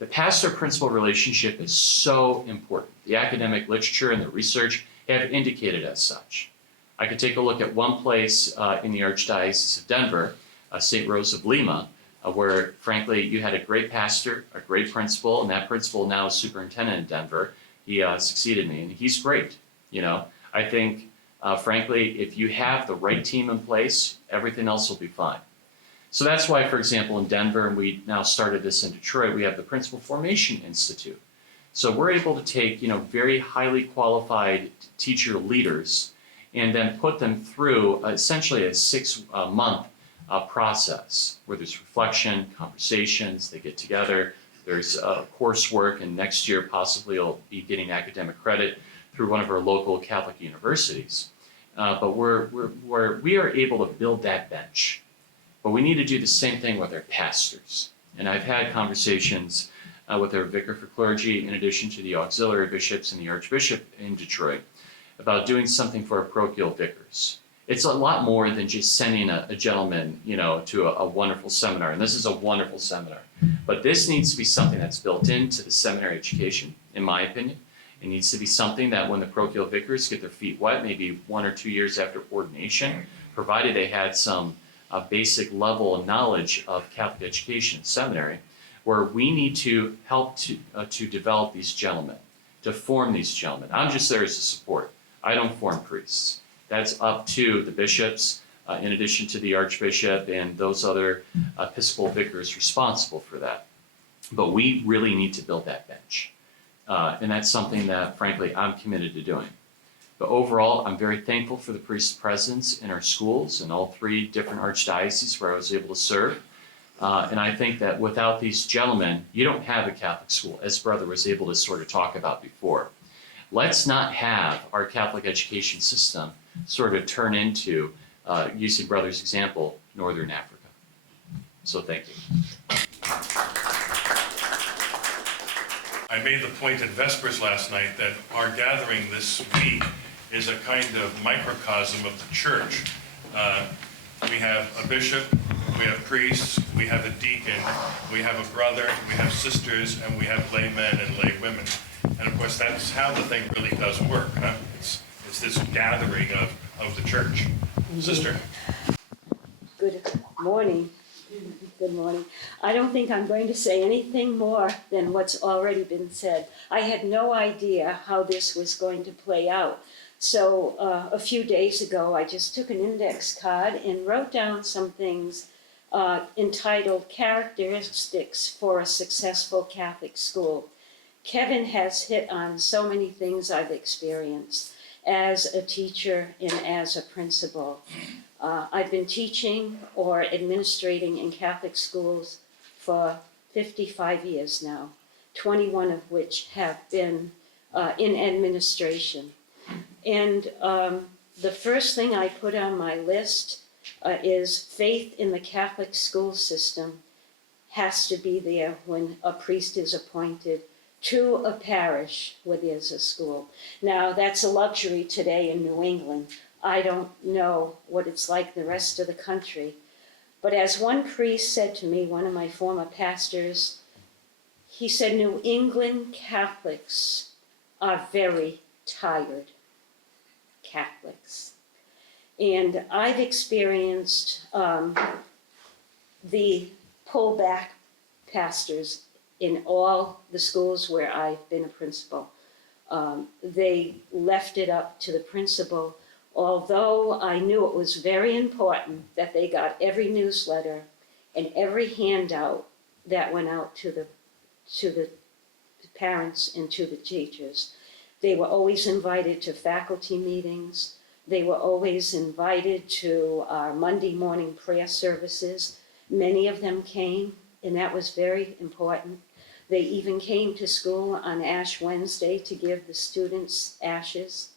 The pastor-principal relationship is so important. The academic literature and the research have indicated as such. I could take a look at one place in the Archdiocese of Denver, St. Rose of Lima, where, frankly, you had a great pastor, a great principal, and that principal now is superintendent in Denver. He succeeded me, and he's great. I think, frankly, if you have the right team in place, everything else will be fine. So that's why, for example, in Denver, and we now started this in Detroit, we have the Principal Formation Institute. So we're able to take, very highly qualified teacher leaders and then put them through essentially a 6-month process where there's reflection, conversations, they get together, there's coursework, and next year possibly you'll be getting academic credit through one of our local Catholic universities. But we are able to build that bench. But we need to do the same thing with our pastors. And I've had conversations with our vicar for clergy, in addition to the auxiliary bishops and the archbishop in Detroit, about doing something for our parochial vicars. It's a lot more than just sending a gentleman, to a wonderful seminar. And this is a wonderful seminar. But this needs to be something that's built into the seminary education, in my opinion. It needs to be something that when the parochial vicars get their feet wet, maybe 1 or 2 years after ordination, provided they had some basic level of knowledge of Catholic education in seminary, where we need to help to develop these gentlemen, to form these gentlemen. I'm just there as a support. I don't form priests. That's up to the bishops, in addition to the archbishop and those other episcopal vicars responsible for that. But we really need to build that bench. And that's something that, frankly, I'm committed to doing. But overall, I'm very thankful for the priest's presence in our schools in all 3 different archdioceses where I was able to serve. And I think that without these gentlemen, you don't have a Catholic school, as Brother was able to sort of talk about before. Let's not have our Catholic education system sort of turn into, using Brother's example, Northern Africa. So thank you. I made the point at Vespers last night that our gathering this week is a kind of microcosm of the church. We have a bishop, we have priests, we have a deacon, we have a brother, we have sisters, and we have laymen and laywomen. And of course, that's how the thing really does work. Huh? It's this gathering of the church. Sister. Good morning. Good morning. I don't think I'm going to say anything more than what's already been said. I had no idea how this was going to play out. So a few days ago, I just took an index card and wrote down some things entitled Characteristics for a Successful Catholic School. Kevin has hit on so many things I've experienced as a teacher and as a principal. I've been teaching or administrating in Catholic schools for 55 years now, 21 of which have been in administration. And the first thing I put on my list is faith in the Catholic school system has to be there when a priest is appointed to a parish where there's a school. Now, that's a luxury today in New England. I don't know what it's like the rest of the country. But as one priest said to me, one of my former pastors, he said, New England Catholics are very tired Catholics. And I've experienced the pullback pastors in all the schools where I've been a principal. They left it up to the principal, although I knew it was very important that they got every newsletter and every handout that went out to the parents and to the teachers. They were always invited to faculty meetings. They were always invited to our Monday morning prayer services. Many of them came, and that was very important. They even came to school on Ash Wednesday to give the students ashes.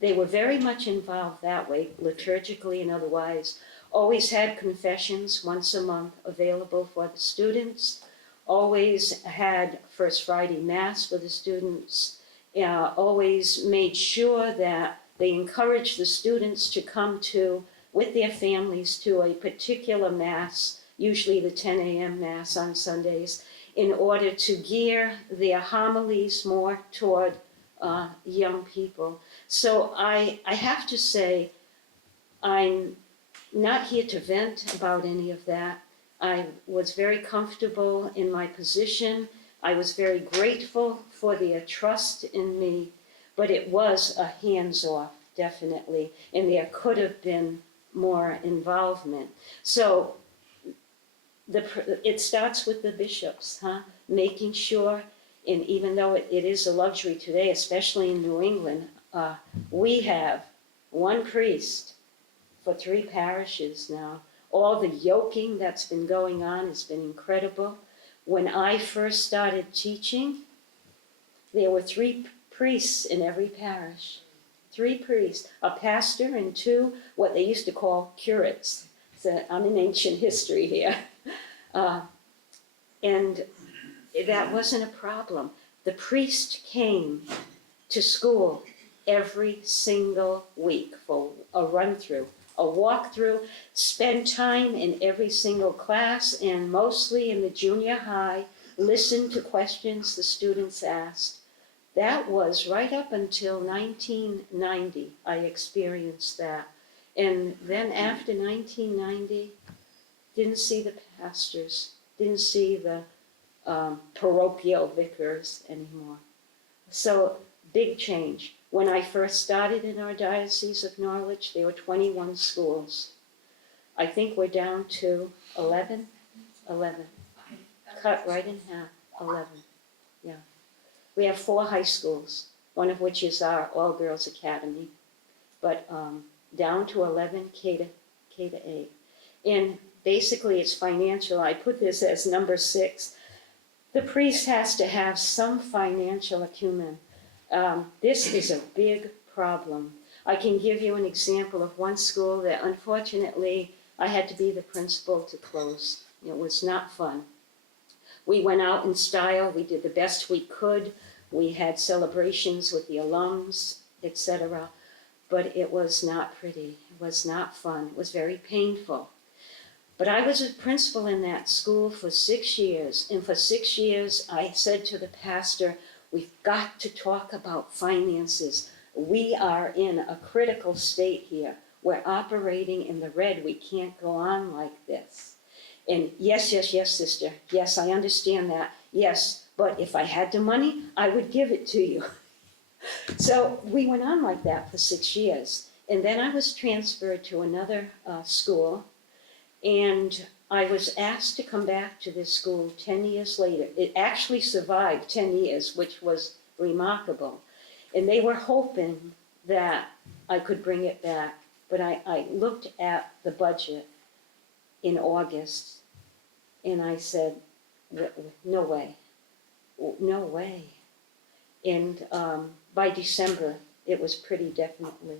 they were very much involved that way, liturgically and otherwise. Always had confessions once a month available for the students. Always had First Friday Mass for the students. Always made sure that they encouraged the students to come to, with their families, to a particular Mass, usually the 10 a.m. Mass on Sundays, in order to gear their homilies more toward young people. So I have to say, I'm not here to vent about any of that. I was very comfortable in my position. I was very grateful for their trust in me, but it was a hands-off, definitely, and there could have been more involvement. So it starts with the bishops, making sure, and even though it is a luxury today, especially in New England, we have one priest for 3 parishes now. All the yoking that's been going on has been incredible. When I first started teaching, there were 3 priests in every parish. 3 priests, a pastor and 2, what they used to call curates. So I'm in ancient history here. And that wasn't a problem. The priest came to school every single week for a run-through, a walk-through, spend time in every single class, and mostly in the junior high, listen to questions the students asked. That was right up until 1990, I experienced that. And then after 1990, didn't see the pastors, didn't see the parochial vicars anymore. So, big change. When I first started in our Diocese of Norwich, there were 21 schools. I think we're down to 11. Cut right in half, 11. Yeah. We have 4 high schools, one of which is our all-girls academy, but down to 11 K to 8. And basically it's financial. I put this as number 6. The priest has to have some financial acumen. This is a big problem. I can give you an example of one school that unfortunately I had to be the principal to close. It was not fun. We went out in style, we did the best we could, we had celebrations with the alums, etc. But it was not pretty, it was not fun, it was very painful. But I was a principal in that school for 6 years, and for 6 years I said to the pastor, we've got to talk about finances. We are in a critical state here. We're operating in the red. We can't go on like this. And yes, sister. Yes, I understand that. Yes, but if I had the money, I would give it to you. So we went on like that for 6 years. And then I was transferred to another school, and I was asked to come back to this school 10 years later. It actually survived 10 years, which was remarkable. And they were hoping that I could bring it back. But I looked at the budget in August, and I said, no way, no way. And by December, it was pretty definitely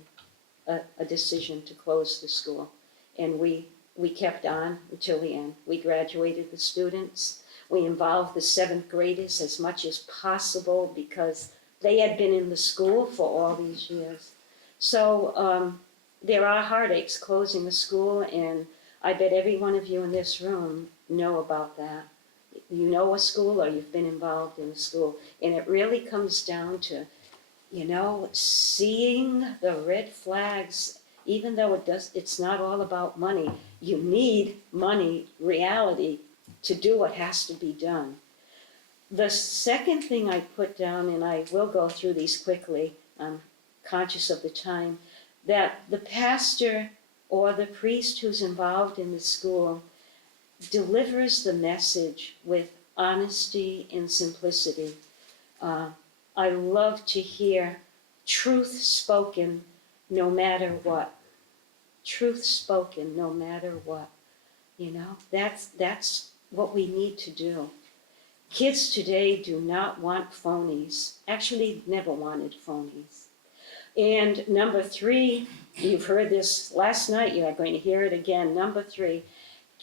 a decision to close the school. And we kept on until the end. We graduated the students. We involved the 7th graders as much as possible because they had been in the school for all these years. So there are heartaches closing the school, and I bet every one of you in this room know about that. You know a school or you've been involved in a school, and it really comes down to, seeing the red flags. Even though it's not all about money, you need money, reality, to do what has to be done. The second thing I put down, and I will go through these quickly, I'm conscious of the time, that the pastor or the priest who's involved in the school delivers the message with honesty and simplicity. I love to hear truth spoken no matter what. Truth spoken no matter what. That's what we need to do. Kids today do not want phonies. Actually, never wanted phonies. And number 3, you've heard this last night, you are going to hear it again. Number 3,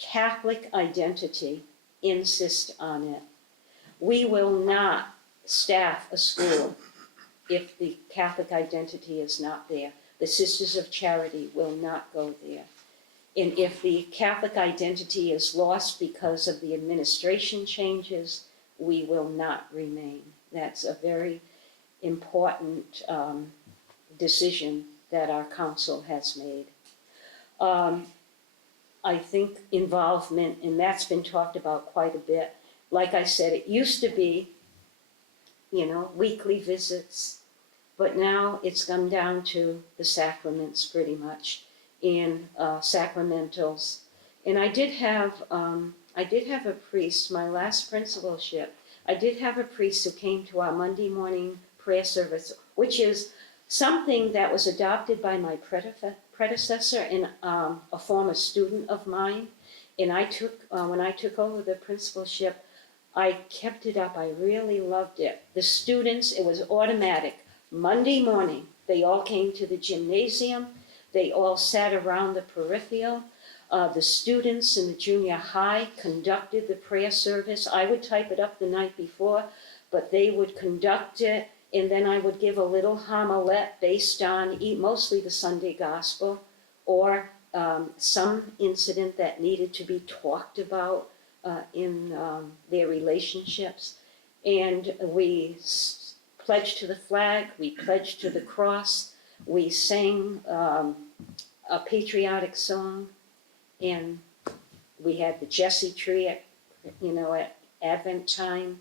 Catholic identity. Insist on it. We will not staff a school if the Catholic identity is not there. The Sisters of Charity will not go there. And if the Catholic identity is lost because of the administration changes, we will not remain. That's a very important decision that our council has made. I think involvement, and that's been talked about quite a bit. Like I said, it used to be, weekly visits, but now it's come down to the sacraments pretty much, and sacramentals. And I did have a priest, my last principalship, I did have a priest who came to our Monday morning prayer service, which is something that was adopted by my predecessor and a former student of mine. And when I took over the principalship, I kept it up. I really loved it. The students, it was automatic. Monday morning, they all came to the gymnasium. They all sat around the peripheral. The students in the junior high conducted the prayer service. I would type it up the night before, but they would conduct it, and then I would give a little homilette based on mostly the Sunday gospel, or some incident that needed to be talked about in their relationships. And we pledged to the flag, we pledged to the cross, we sang a patriotic song, and we had the Jesse tree at Advent time.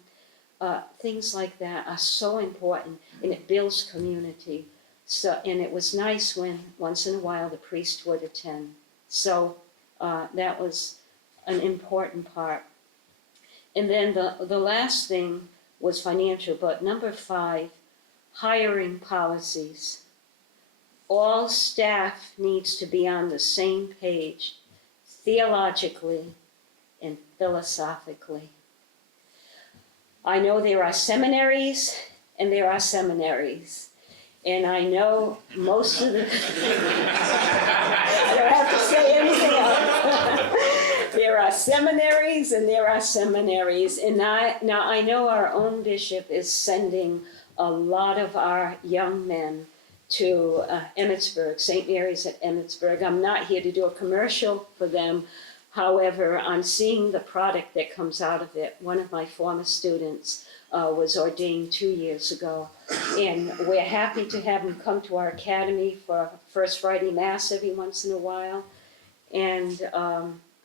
Things like that are so important, and it builds community. So, and it was nice when once in a while the priest would attend. So that was an important part. And then the last thing was financial, but number 5, hiring policies. All staff needs to be on the same page, theologically and philosophically. I know there are seminaries and there are seminaries. And I know most of the, I don't have to say anything else. There are seminaries and there are seminaries. And now I know our own bishop is sending a lot of our young men to Emmitsburg, St. Mary's at Emmitsburg. I'm not here to do a commercial for them. However, I'm seeing the product that comes out of it. One of my former students was ordained 2 years ago, and we're happy to have him come to our academy for First Friday Mass every once in a while. And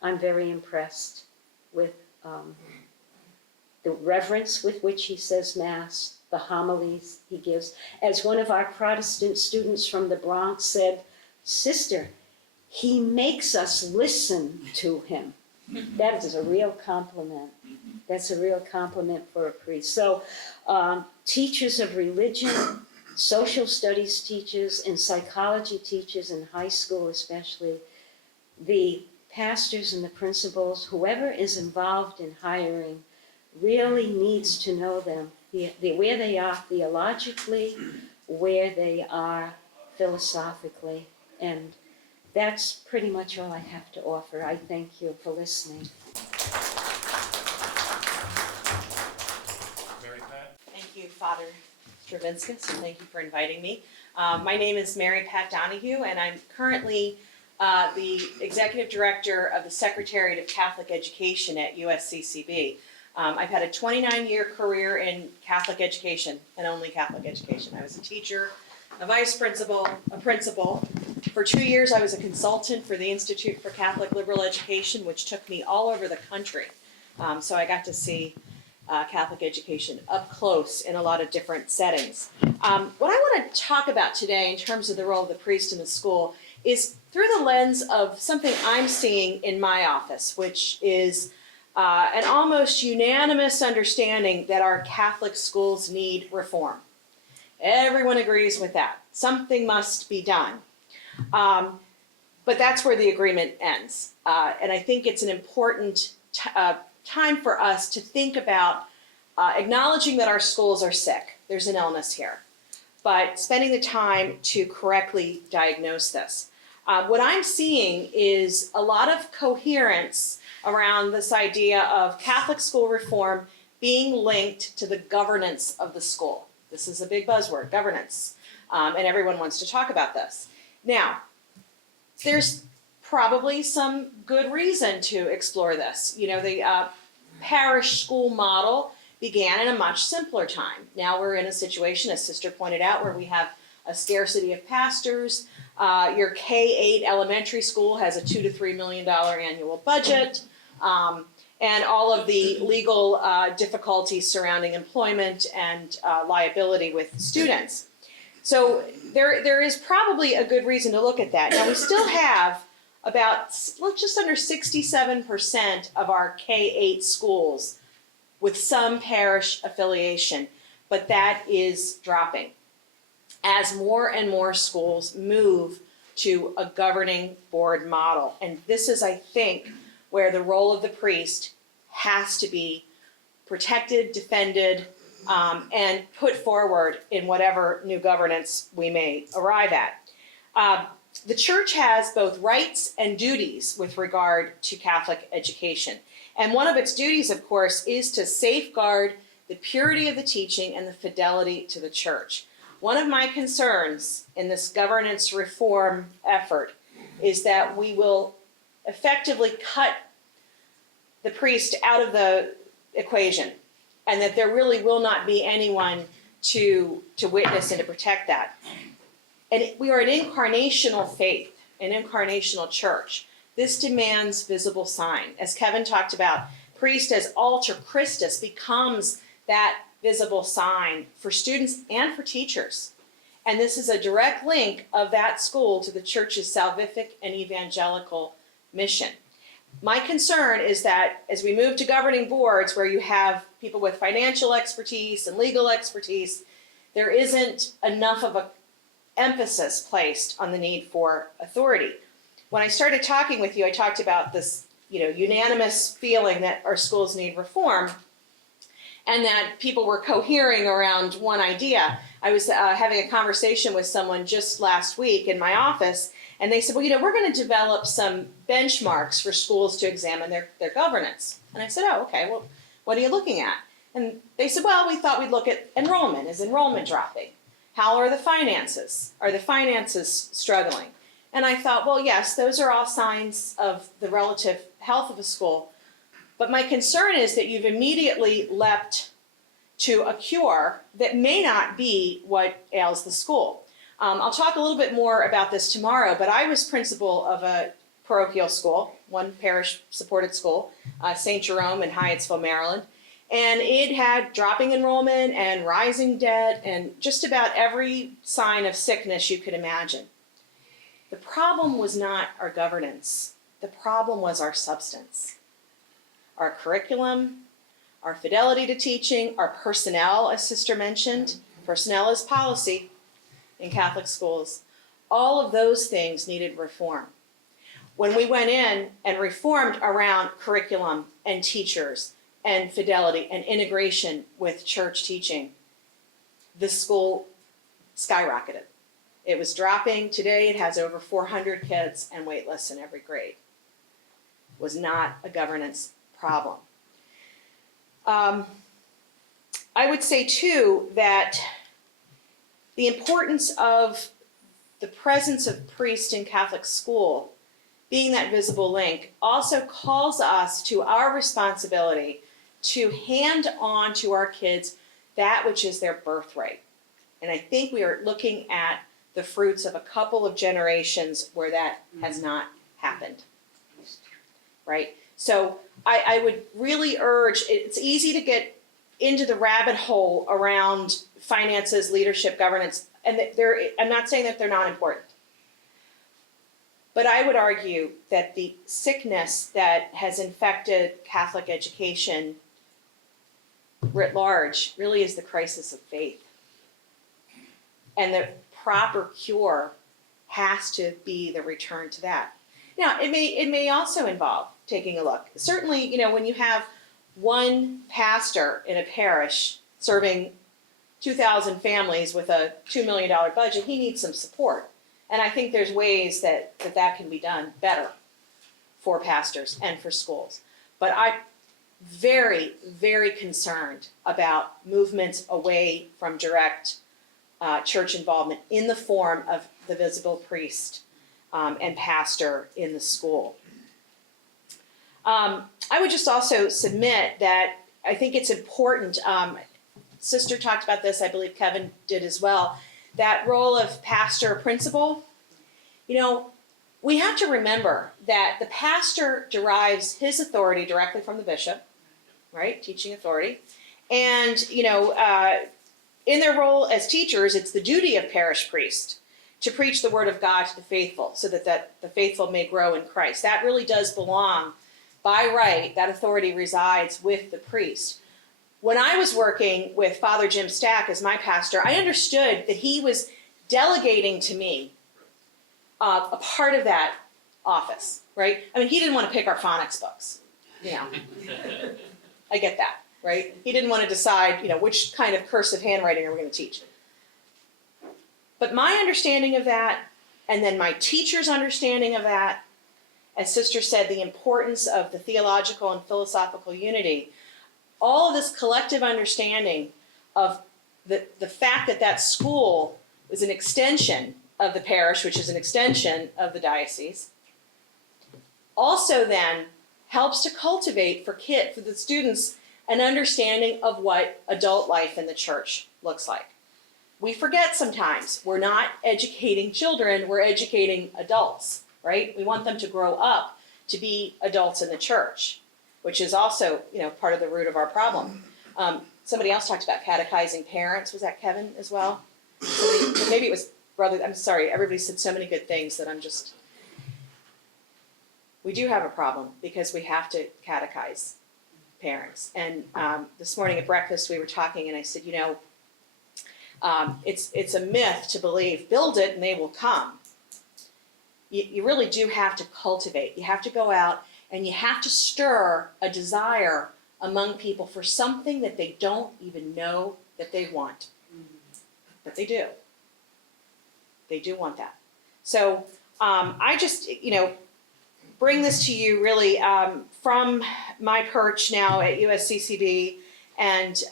I'm very impressed with the reverence with which he says Mass, the homilies he gives. As one of our Protestant students from the Bronx said, "Sister, he makes us listen to him." That is a real compliment. That's a real compliment for a priest. So teachers of religion, social studies teachers, and psychology teachers in high school especially, the pastors and the principals, whoever is involved in hiring, really needs to know them, where they are theologically, where they are philosophically. And that's pretty much all I have to offer. I thank you for listening. Mary Pat? Thank you, Father Stravinskas, and thank you for inviting me. My name is Mary Pat Donoghue, and I'm currently the Executive Director of the Secretariat of Catholic Education at USCCB. I've had a 29-year career in Catholic education, and only Catholic education. I was a teacher, a vice principal, a principal. For 2 years, I was a consultant for the Institute for Catholic Liberal Education, which took me all over the country. So I got to see Catholic education up close in a lot of different settings. What I want to talk about today in terms of the role of the priest in the school is through the lens of something I'm seeing in my office, which is an almost unanimous understanding that our Catholic schools need reform. Everyone agrees with that. Something must be done. But that's where the agreement ends. And I think it's an important time for us to think about acknowledging that our schools are sick. There's an illness here. but spending the time to correctly diagnose this. What I'm seeing is a lot of coherence around this idea of Catholic school reform being linked to the governance of the school. This is a big buzzword, governance, and everyone wants to talk about this. Now, there's probably some good reason to explore this. You know, the parish school model began in a much simpler time. Now we're in a situation, as Sister pointed out, where we have a scarcity of pastors. Your K-8 elementary school has a $2 to $3 million annual budget, and all of the legal difficulties surrounding employment and liability with students. So there is probably a good reason to look at that. Now we still have about just under 67% of our K-8 schools with some parish affiliation, but that is dropping as more and more schools move to a governing board model. And this is, I think, where the role of the priest has to be protected, defended, and put forward in whatever new governance we may arrive at. The church has both rights and duties with regard to Catholic education. And one of its duties, of course, is to safeguard the purity of the teaching and the fidelity to the church. One of my concerns in this governance reform effort is that we will effectively cut the priest out of the equation, and that there really will not be anyone to witness and to protect that. And we are an incarnational faith, an incarnational church. This demands visible sign. As Kevin talked about, priest as alter Christus becomes that visible sign for students and for teachers. And this is a direct link of that school to the church's salvific and evangelical mission. My concern is that as we move to governing boards where you have people with financial expertise and legal expertise, there isn't enough of an emphasis placed on the need for authority. When I started talking with you, I talked about this, unanimous feeling that our schools need reform, and that people were cohering around one idea. I was having a conversation with someone just last week in my office, and they said, well, we're going to develop some benchmarks for schools to examine their governance. And I said, oh, okay, well, what are you looking at? And they said, well, we thought we'd look at enrollment. Is enrollment dropping? How are the finances? Are the finances struggling? And I thought, well, yes, those are all signs of the relative health of a school. But my concern is that you've immediately leapt to a cure that may not be what ails the school. I'll talk a little bit more about this tomorrow, but I was principal of a parochial school, one parish-supported school, St. Jerome in Hyattsville, Maryland. And it had dropping enrollment and rising debt and just about every sign of sickness you could imagine. The problem was not our governance. The problem was our substance. Our curriculum, our fidelity to teaching, our personnel, as Sister mentioned. Personnel is policy in Catholic schools. All of those things needed reform. When we went in and reformed around curriculum and teachers and fidelity and integration with church teaching, the school skyrocketed. It was dropping. Today it has over 400 kids and wait lists in every grade. It was not a governance problem. I would say too that the importance of the presence of priests in Catholic school, being that visible link, also calls us to our responsibility to hand on to our kids that which is their birthright. And I think we are looking at the fruits of a couple of generations where that has not happened, right? So I would really urge, it's easy to get into the rabbit hole around finances, leadership, governance, and I'm not saying that they're not important. But I would argue that the sickness that has infected Catholic education writ large really is the crisis of faith. And the proper cure has to be the return to that. Now, it may also involve taking a look. Certainly, when you have one pastor in a parish serving 2,000 families with a $2 million budget, he needs some support. And I think there's ways that can be done better for pastors and for schools. But I'm very, very concerned about movements away from direct church involvement in the form of the visible priest and pastor in the school. I would just also submit that I think it's important, Sister talked about this, I believe Kevin did as well, that role of pastor principal. You know, we have to remember that the pastor derives his authority directly from the bishop, right? Teaching authority. And, you know, in their role as teachers, it's the duty of parish priest to preach the word of God to the faithful so that the faithful may grow in Christ. That really does belong by right. That authority resides with the priest. When I was working with Father Jim Stack as my pastor, I understood that he was delegating to me a part of that office, right? I mean, he didn't want to pick our phonics books, you know. I get that, right? He didn't want to decide, you know, which kind of cursive handwriting are we going to teach. But my understanding of that, and then my teacher's understanding of that, as Sister said, the importance of the theological and philosophical unity, all of this collective understanding of the fact that that school is an extension of the parish, which is an extension of the diocese, also then helps to cultivate for the students an understanding of what adult life in the church looks like. We forget sometimes we're not educating children, we're educating adults, right? We want them to grow up to be adults in the church, which is also, you know, part of the root of our problem. Somebody else talked about catechizing parents. Was that Kevin as well? Maybe it was Brother. I'm sorry. Everybody said so many good things that we do have a problem because we have to catechize parents. And this morning at breakfast we were talking, and I said, you know, it's a myth to believe, build it and they will come. You really do have to cultivate. You have to go out and you have to stir a desire among people for something that they don't even know that they want. But they do. They do want that. So I just, you know, bring this to you really from my perch now at USCCB and,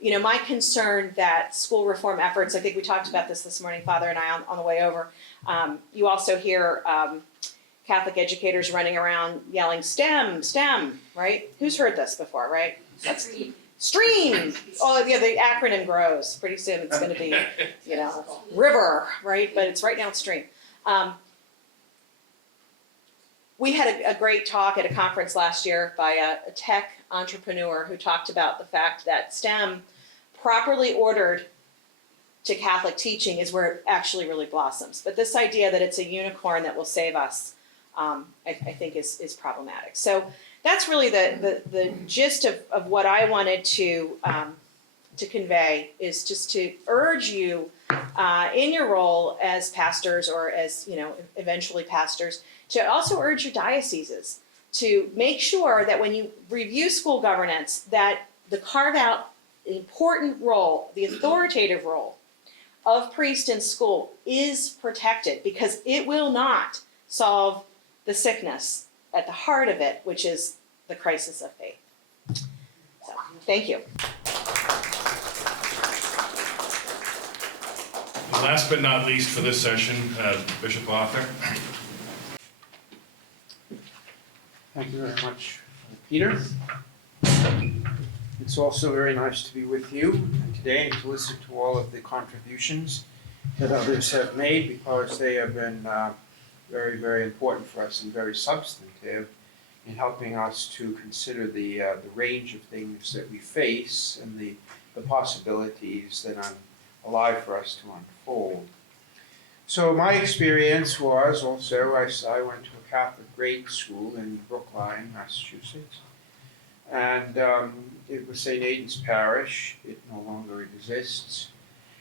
you know, my concern that school reform efforts, I think we talked about this morning, Father and I, on the way over. You also hear Catholic educators running around yelling STEM, STEM, right? Who's heard this before, right? That's STREAM. Oh, yeah, the acronym grows. Pretty soon it's going to be, you know, RIVER, right? But it's right now it's STREAM. We had a great talk at a conference last year by a tech entrepreneur who talked about the fact that STEM, properly ordered to Catholic teaching, is where it actually really blossoms. But this idea that it's a unicorn that will save us, I think is problematic. So that's really the gist of what I wanted to convey, is just to urge you in your role as pastors, or as, you know, eventually pastors, to also urge your dioceses to make sure that when you review school governance, that the carve out important role, the authoritative role of priest in school is protected, because it will not solve the sickness at the heart of it, which is the crisis of faith. So, thank you. And last but not least for this session, Bishop Arthur. Thank you very much, Peter. It's also very nice to be with you today and to listen to all of the contributions that others have made, because they have been very, very important for us and very substantive in helping us to consider the range of things that we face and the possibilities that are alive for us to unfold. So my experience was also, I went to a Catholic grade school in Brookline, Massachusetts, and it was St. Aidan's Parish. It no longer exists.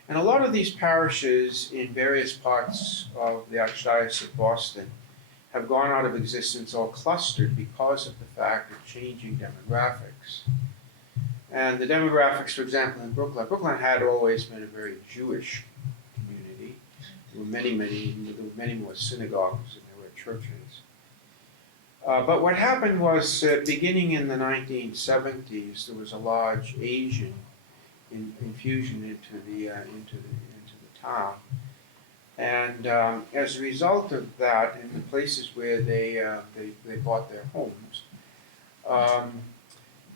And a lot of these parishes in various parts of the Archdiocese of Boston have gone out of existence, all clustered, because of the fact of changing demographics. And the demographics, for example, in Brooklyn had always been a very Jewish community. There were many more synagogues than there were churches. But what happened was, beginning in the 1970s, there was a large Asian infusion into the town, and as a result of that, in the places where they bought their homes,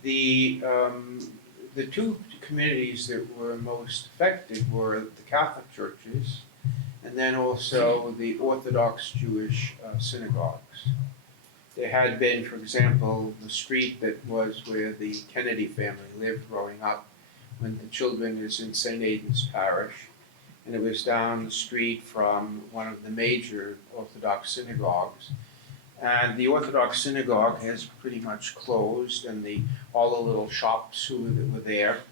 the two communities that were most affected were the Catholic churches, and then also the Orthodox Jewish synagogues. There had been, for example, the street that was where the Kennedy family lived growing up when the children is in St. Aidan's Parish, and it was down the street from one of the major Orthodox synagogues. And the Orthodox synagogue has pretty much closed, and all the little shops that were there,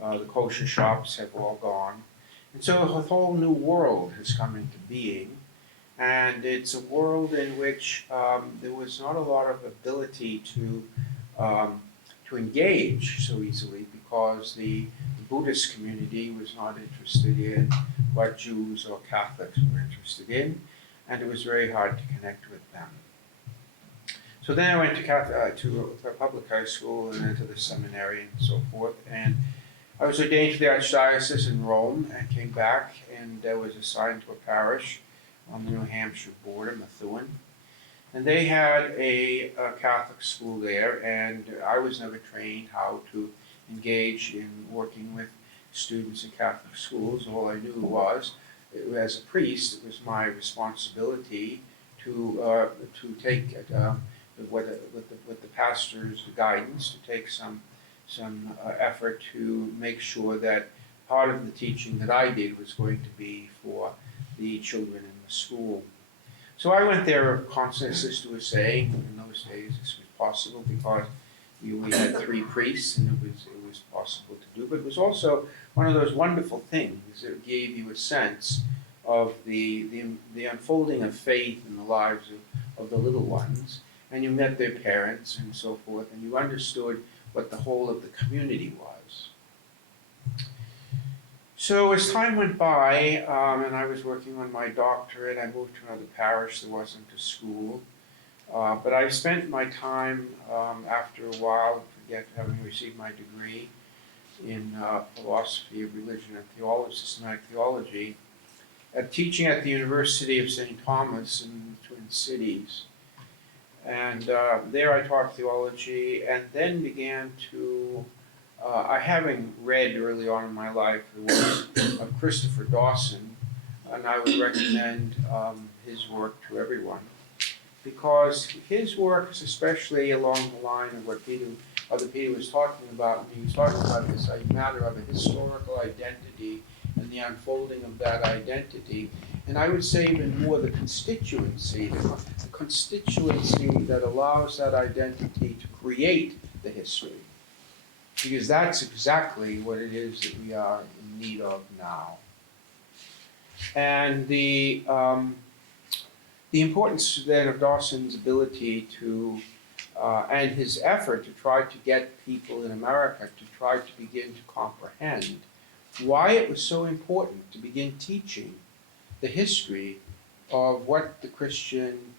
the kosher shops, have all gone. And so a whole new world has come into being, and it's a world in which there was not a lot of ability to engage so easily, because the Buddhist community was not interested in what Jews or Catholics were interested in, and it was very hard to connect with them. So then I went to a public high school and then to the seminary and so forth, and I was ordained to the Archdiocese in Rome and came back and was assigned to a parish on the New Hampshire border, Methuen. And they had a Catholic school there, and I was never trained how to engage in working with students in Catholic schools. All I knew was, as a priest, it was my responsibility to take with the pastor's guidance, to take some effort to make sure that part of the teaching that I did was going to be for the children in the school. So I went there constantly, as Sister was saying. In those days this was possible because we had 3 priests, and it was possible to do. But it was also one of those wonderful things that gave you a sense of the unfolding of faith in the lives of the little ones, and you met their parents and so forth, and you understood what the whole of the community was. So as time went by, and I was working on my doctorate, I moved to another parish. There wasn't a school. But I spent my time, after a while, having received my degree in philosophy of religion and theology, systematic theology, teaching at the University of St. Thomas in the Twin Cities. And there I taught theology, and then began to, having read early on in my life the works of Christopher Dawson, and I would recommend his work to everyone, because his work is especially along the line of what Peter was talking about. He was talking about this matter of a historical identity and the unfolding of that identity. And I would say even more the constituency that allows that identity to create the history. Because that's exactly what it is that we are in need of now. And the importance then of Dawson's ability to, and his effort to try to get people in America to try to begin to comprehend why it was so important to begin teaching the history of what the Christian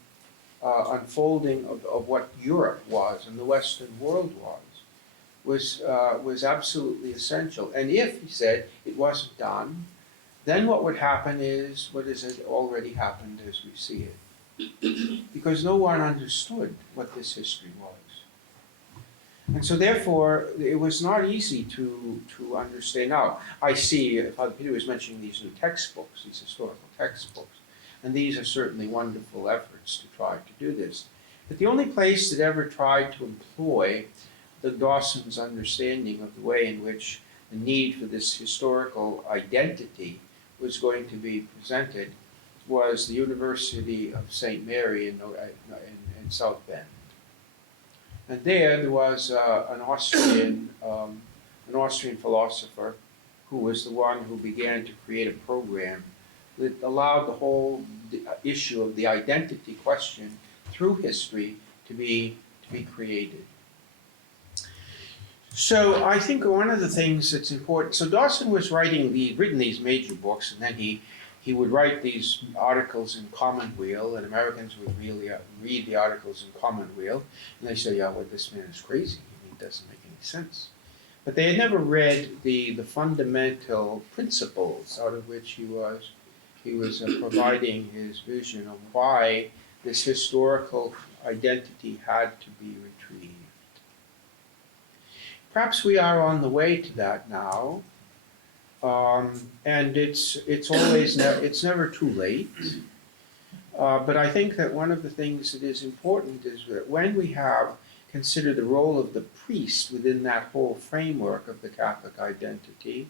unfolding of what Europe was and the Western world was absolutely essential. And if, he said, it wasn't done, then what would happen is what has already happened as we see it. Because no one understood what this history was. And so therefore, it was not easy to understand. Now, I see, Father Peter was mentioning these new textbooks, these historical textbooks, and these are certainly wonderful efforts to try to do this. But the only place that ever tried to employ the Dawson's understanding of the way in which the need for this historical identity was going to be presented was the University of St. Mary in South Bend. And there was an Austrian philosopher who was the one who began to create a program that allowed the whole issue of the identity question through history to be created. So I think one of the things that's important, so Dawson was written these major books, and then he would write these articles in Commonweal, and Americans would really read the articles in Commonweal, and they say, yeah, well, this man is crazy, it doesn't make any sense. But they had never read the fundamental principles out of which he was providing his vision of why this historical identity had to be retrieved. Perhaps we are on the way to that now, and it's never too late. But I think that one of the things that is important is that when we consider the role of the priest within that whole framework of the Catholic identity,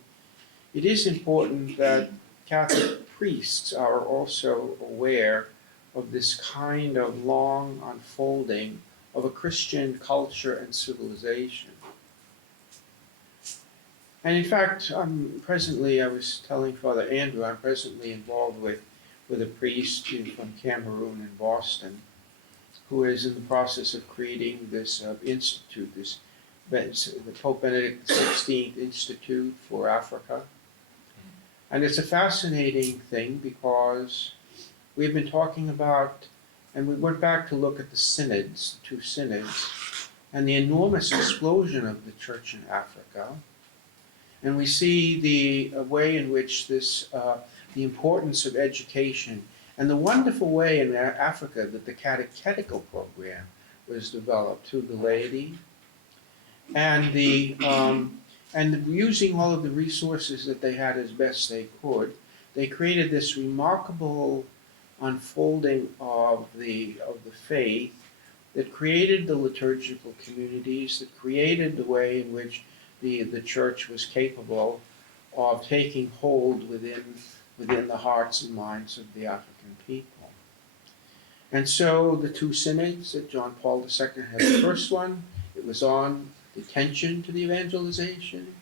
it is important that Catholic priests are also aware of this kind of long unfolding of a Christian culture and civilization. And in fact, I was telling Father Andrew, I'm presently involved with a priest from Cameroon in Boston, who is in the process of creating this institute, the Pope Benedict XVI Institute for Africa. And it's a fascinating thing because we've been talking about, and we went back to look at the synods, the two synods, and the enormous explosion of the church in Africa. And we see the way in which the importance of education and the wonderful way in Africa that the catechetical program was developed to the laity, and using all of the resources that they had as best they could, they created this remarkable unfolding of the faith that created the liturgical communities, that created the way in which the church was capable of taking hold within the hearts and minds of the African people. And so the two synods that John Paul II had, the first one, it was on the attention to the evangelization.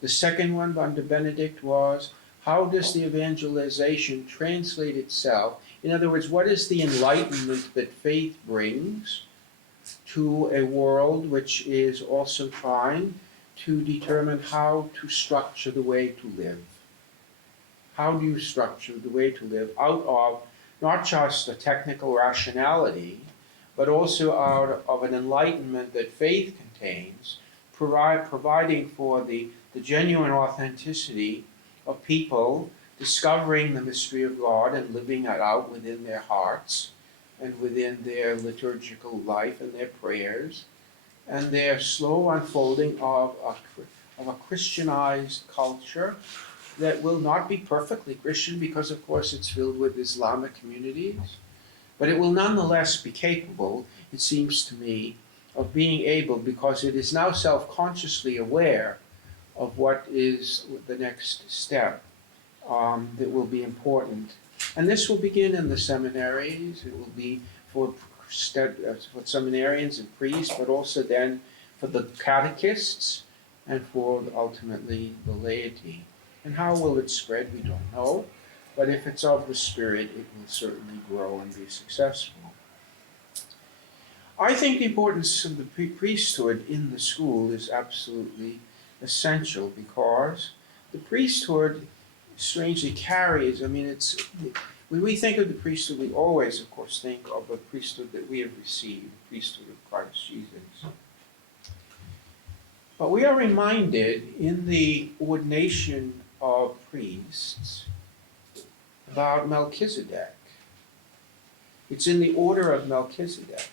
The second one under Benedict was, how does the evangelization translate itself? In other words, what is the enlightenment that faith brings to a world which is also trying to determine how to structure the way to live? How do you structure the way to live out of not just a technical rationality, but also out of an enlightenment that faith contains, providing for the genuine authenticity of people discovering the mystery of God and living it out within their hearts and within their liturgical life and their prayers, and their slow unfolding of a Christianized culture that will not be perfectly Christian because, of course, it's filled with Islamic communities, but it will nonetheless be capable, it seems to me, of being able, because it is now self-consciously aware of what is the next step that will be important. And this will begin in the seminaries. It will be for seminarians and priests, but also then for the catechists and for ultimately the laity. And how will it spread? We don't know. But if it's of the Spirit, it will certainly grow and be successful. I think the importance of the priesthood in the school is absolutely essential, because the priesthood strangely carries, when we think of the priesthood, we always, of course, think of the priesthood that we have received, the priesthood of Christ Jesus. But we are reminded in the ordination of priests about Melchizedek. It's in the order of Melchizedek.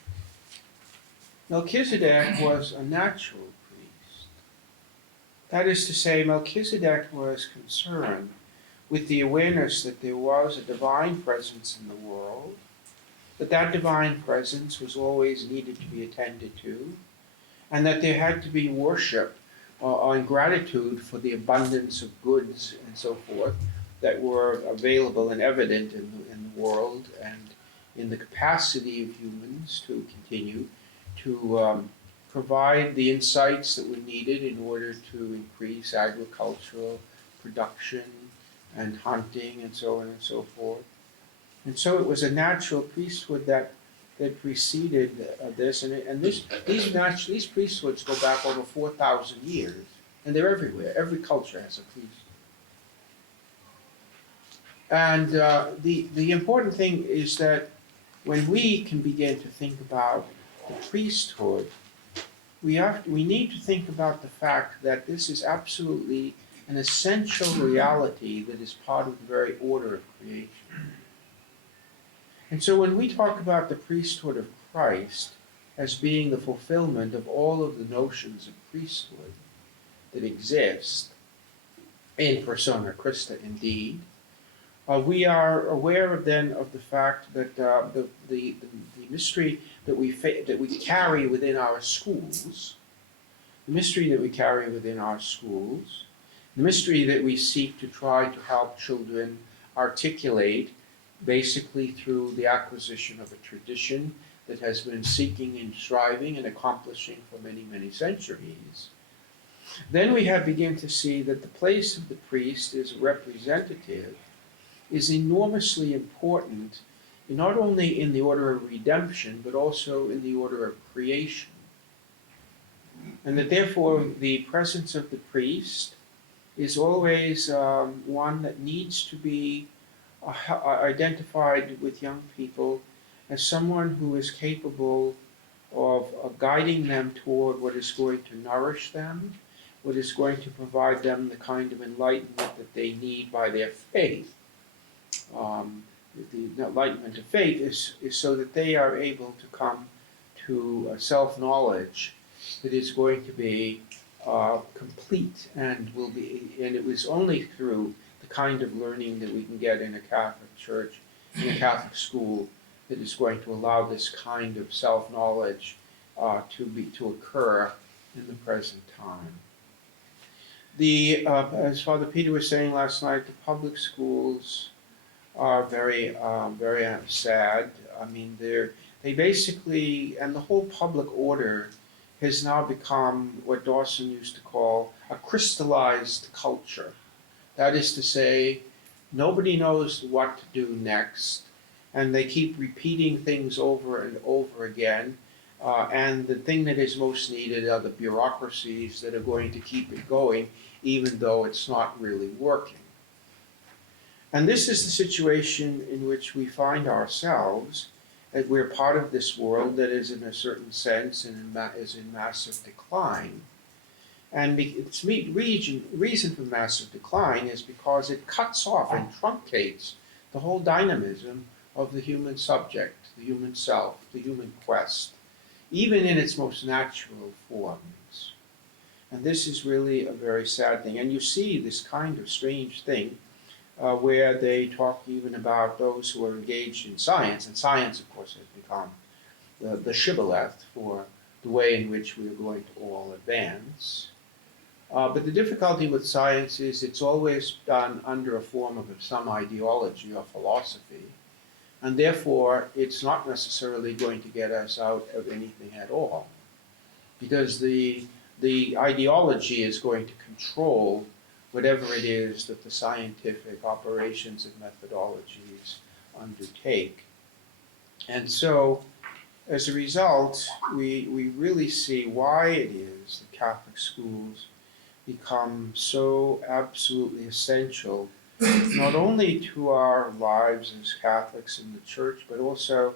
Melchizedek was a natural priest. That is to say, Melchizedek was concerned with the awareness that there was a divine presence in the world, that divine presence was always needed to be attended to, and that there had to be worship and gratitude for the abundance of goods and so forth that were available and evident in the world, and in the capacity of humans to continue to provide the insights that were needed in order to increase agricultural production and hunting and so on and so forth. And so it was a natural priesthood that that preceded this, and these priesthoods go back over 4,000 years, and they're everywhere. Every culture has a priest. And the important thing is that when we can begin to think about the priesthood, we need to think about the fact that this is absolutely an essential reality that is part of the very order of creation. And so when we talk about the priesthood of Christ as being the fulfillment of all of the notions of priesthood that exist in persona Christa indeed, we are aware then of the fact that the mystery that we carry within our schools, the mystery that we carry within our schools, the mystery that we seek to try to help children articulate basically through the acquisition of a tradition that has been seeking and striving and accomplishing for many, many centuries. Then we have begun to see that the place of the priest as representative is enormously important, not only in the order of redemption, but also in the order of creation. And that therefore the presence of the priest is always one that needs to be identified with young people as someone who is capable of guiding them toward what is going to nourish them, what is going to provide them the kind of enlightenment that they need by their faith. The enlightenment of faith is so that they are able to come to self-knowledge that is going to be complete and it was only through the kind of learning that we can get in a Catholic church, in a Catholic school, that is going to allow this kind of self-knowledge to occur in the present time. As Father Peter was saying last night, the public schools are very sad. I mean, they basically, and the whole public order has now become what Dawson used to call a crystallized culture. That is to say, nobody knows what to do next, and they keep repeating things over and over again. And the thing that is most needed are the bureaucracies that are going to keep it going, even though it's not really working. And this is the situation in which we find ourselves, that we're part of this world that is in a certain sense is in massive decline. And its reason for massive decline is because it cuts off and truncates the whole dynamism of the human subject, the human self, the human quest, even in its most natural forms. And this is really a very sad thing. And you see this kind of strange thing where they talk even about those who are engaged in science, and science, of course, has become the shibboleth for the way in which we are going to all advance. But the difficulty with science is it's always done under a form of some ideology or philosophy, and therefore it's not necessarily going to get us out of anything at all, because the ideology is going to control whatever it is that the scientific operations and methodologies undertake. And so, as a result, we really see why it is that Catholic schools become so absolutely essential, not only to our lives as Catholics in the Church, but also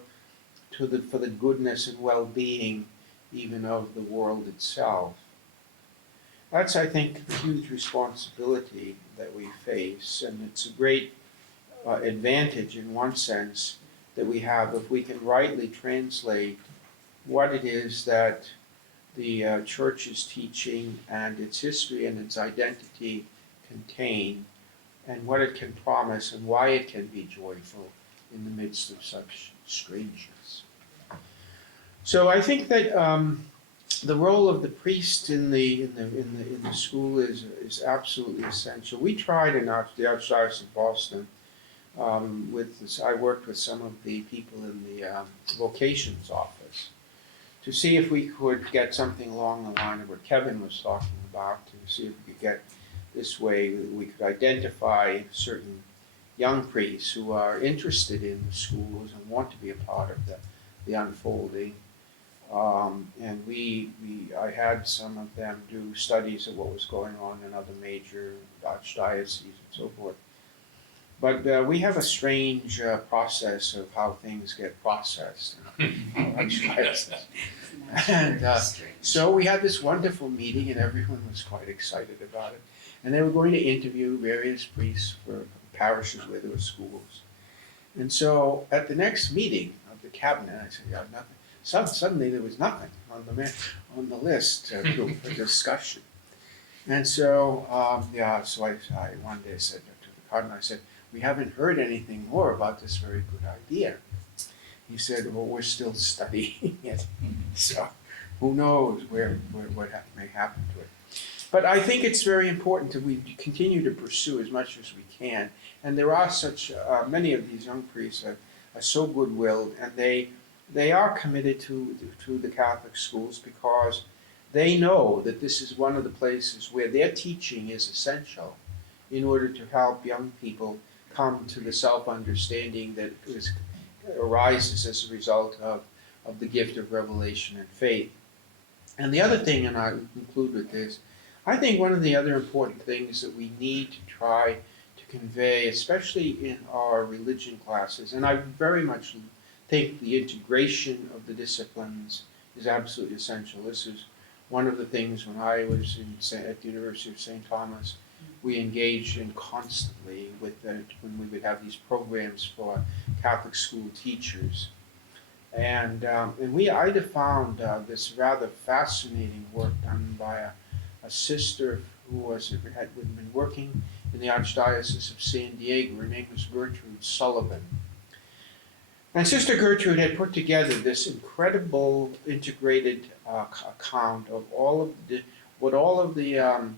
for the goodness and well-being even of the world itself. That's, I think, a huge responsibility that we face, and it's a great advantage in one sense that we have if we can rightly translate what it is that the Church is teaching and its history and its identity contain, and what it can promise and why it can be joyful in the midst of such strangeness. So I think that the role of the priest in the school is absolutely essential. We tried in the Archdiocese of Boston I worked with some of the people in the vocations office to see if we could get something along the line of what Kevin was talking about, to see if we could get this way we could identify certain young priests who are interested in the schools and want to be a part of the unfolding. And I had some of them do studies of what was going on in other major archdioceses and so forth. But we have a strange process of how things get processed in our archdiocese. And so we had this wonderful meeting, and everyone was quite excited about it. And they were going to interview various priests for parishes where there were schools. And so at the next meeting of the cabinet, I said, yeah, nothing. Suddenly there was nothing on the list for discussion. And so, so I one day said to the cardinal, I said, we haven't heard anything more about this very good idea. He said, well, we're still studying it. So who knows what may happen to it. But I think it's very important that we continue to pursue as much as we can. And there are such, many of these young priests are so good-willed, and they are committed to the Catholic schools because they know that this is one of the places where their teaching is essential in order to help young people come to the self-understanding that arises as a result of the gift of revelation and faith. And the other thing, and I'll conclude with this, I think one of the other important things that we need to try to convey, especially in our religion classes, and I very much think the integration of the disciplines is absolutely essential. This is one of the things when I was at the University of St. Thomas, we engaged in constantly with when we would have these programs for Catholic school teachers. And I found this rather fascinating work done by a sister who had been working in the Archdiocese of San Diego. Her name was Gertrude Sullivan. And Sister Gertrude had put together this incredible integrated account of what all of the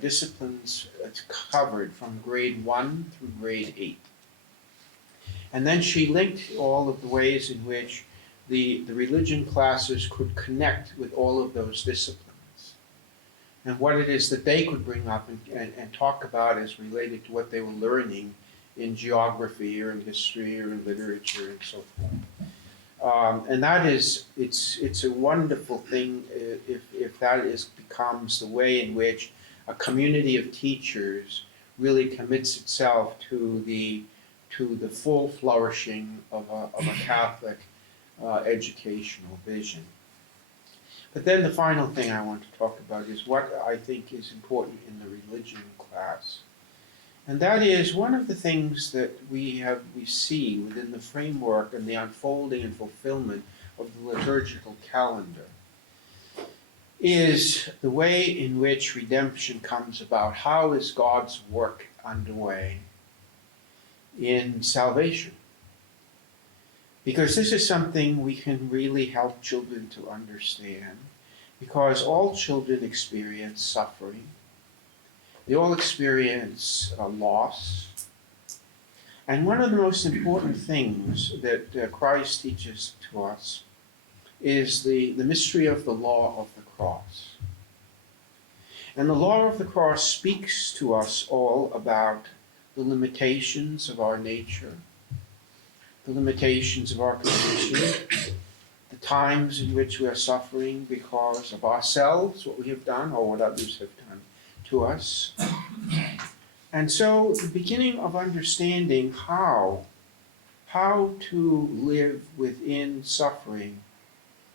disciplines covered from grade 1 through grade 8. And then she linked all of the ways in which the religion classes could connect with all of those disciplines, and what it is that they could bring up and talk about as related to what they were learning in geography or in history or in literature and so forth. And that is, it's a wonderful thing if that becomes the way in which a community of teachers really commits itself to the full flourishing of a Catholic educational vision. But then the final thing I want to talk about is what I think is important in the religion class. And that is one of the things that we see within the framework and the unfolding and fulfillment of the liturgical calendar is the way in which redemption comes about. How is God's work underway in salvation? Because this is something we can really help children to understand, because all children experience suffering. They all experience loss. And one of the most important things that Christ teaches to us is the mystery of the law of the cross. And the law of the cross speaks to us all about the limitations of our nature, the limitations of our condition, the times in which we are suffering because of ourselves, what we have done, or what others have done to us. And so the beginning of understanding how to live within suffering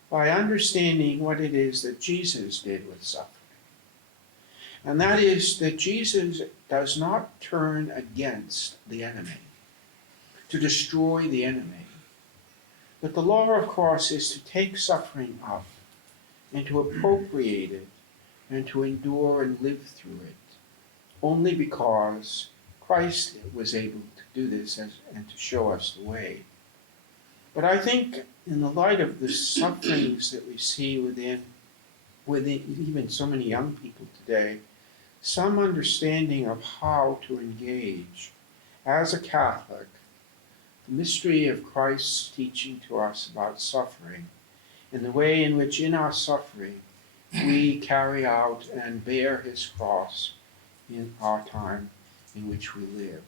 by understanding what it is that Jesus did with suffering. And that is that Jesus does not turn against the enemy, to destroy the enemy. But the law of cross is to take suffering up and to appropriate it and to endure and live through it, only because Christ was able to do this and to show us the way. But I think in the light of the sufferings that we see within even so many young people today, some understanding of how to engage as a Catholic the mystery of Christ's teaching to us about suffering and the way in which in our suffering we carry out and bear his cross in our time in which we live.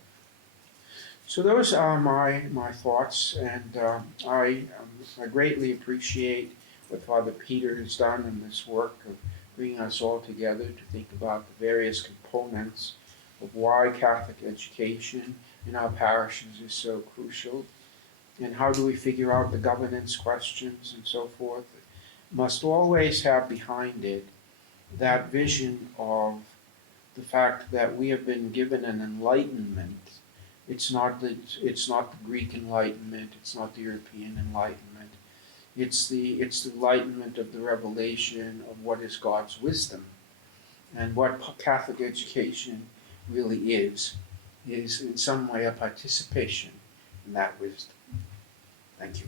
So those are my thoughts, and I greatly appreciate what Father Peter has done in this work of bringing us all together to think about the various components of why Catholic education in our parishes is so crucial, and how do we figure out the governance questions and so forth. Must always have behind it that vision of the fact that we have been given an enlightenment. It's not the Greek Enlightenment, it's not the European Enlightenment. It's the enlightenment of the revelation of what is God's wisdom. And what Catholic education really is in some way a participation in that wisdom. Thank you.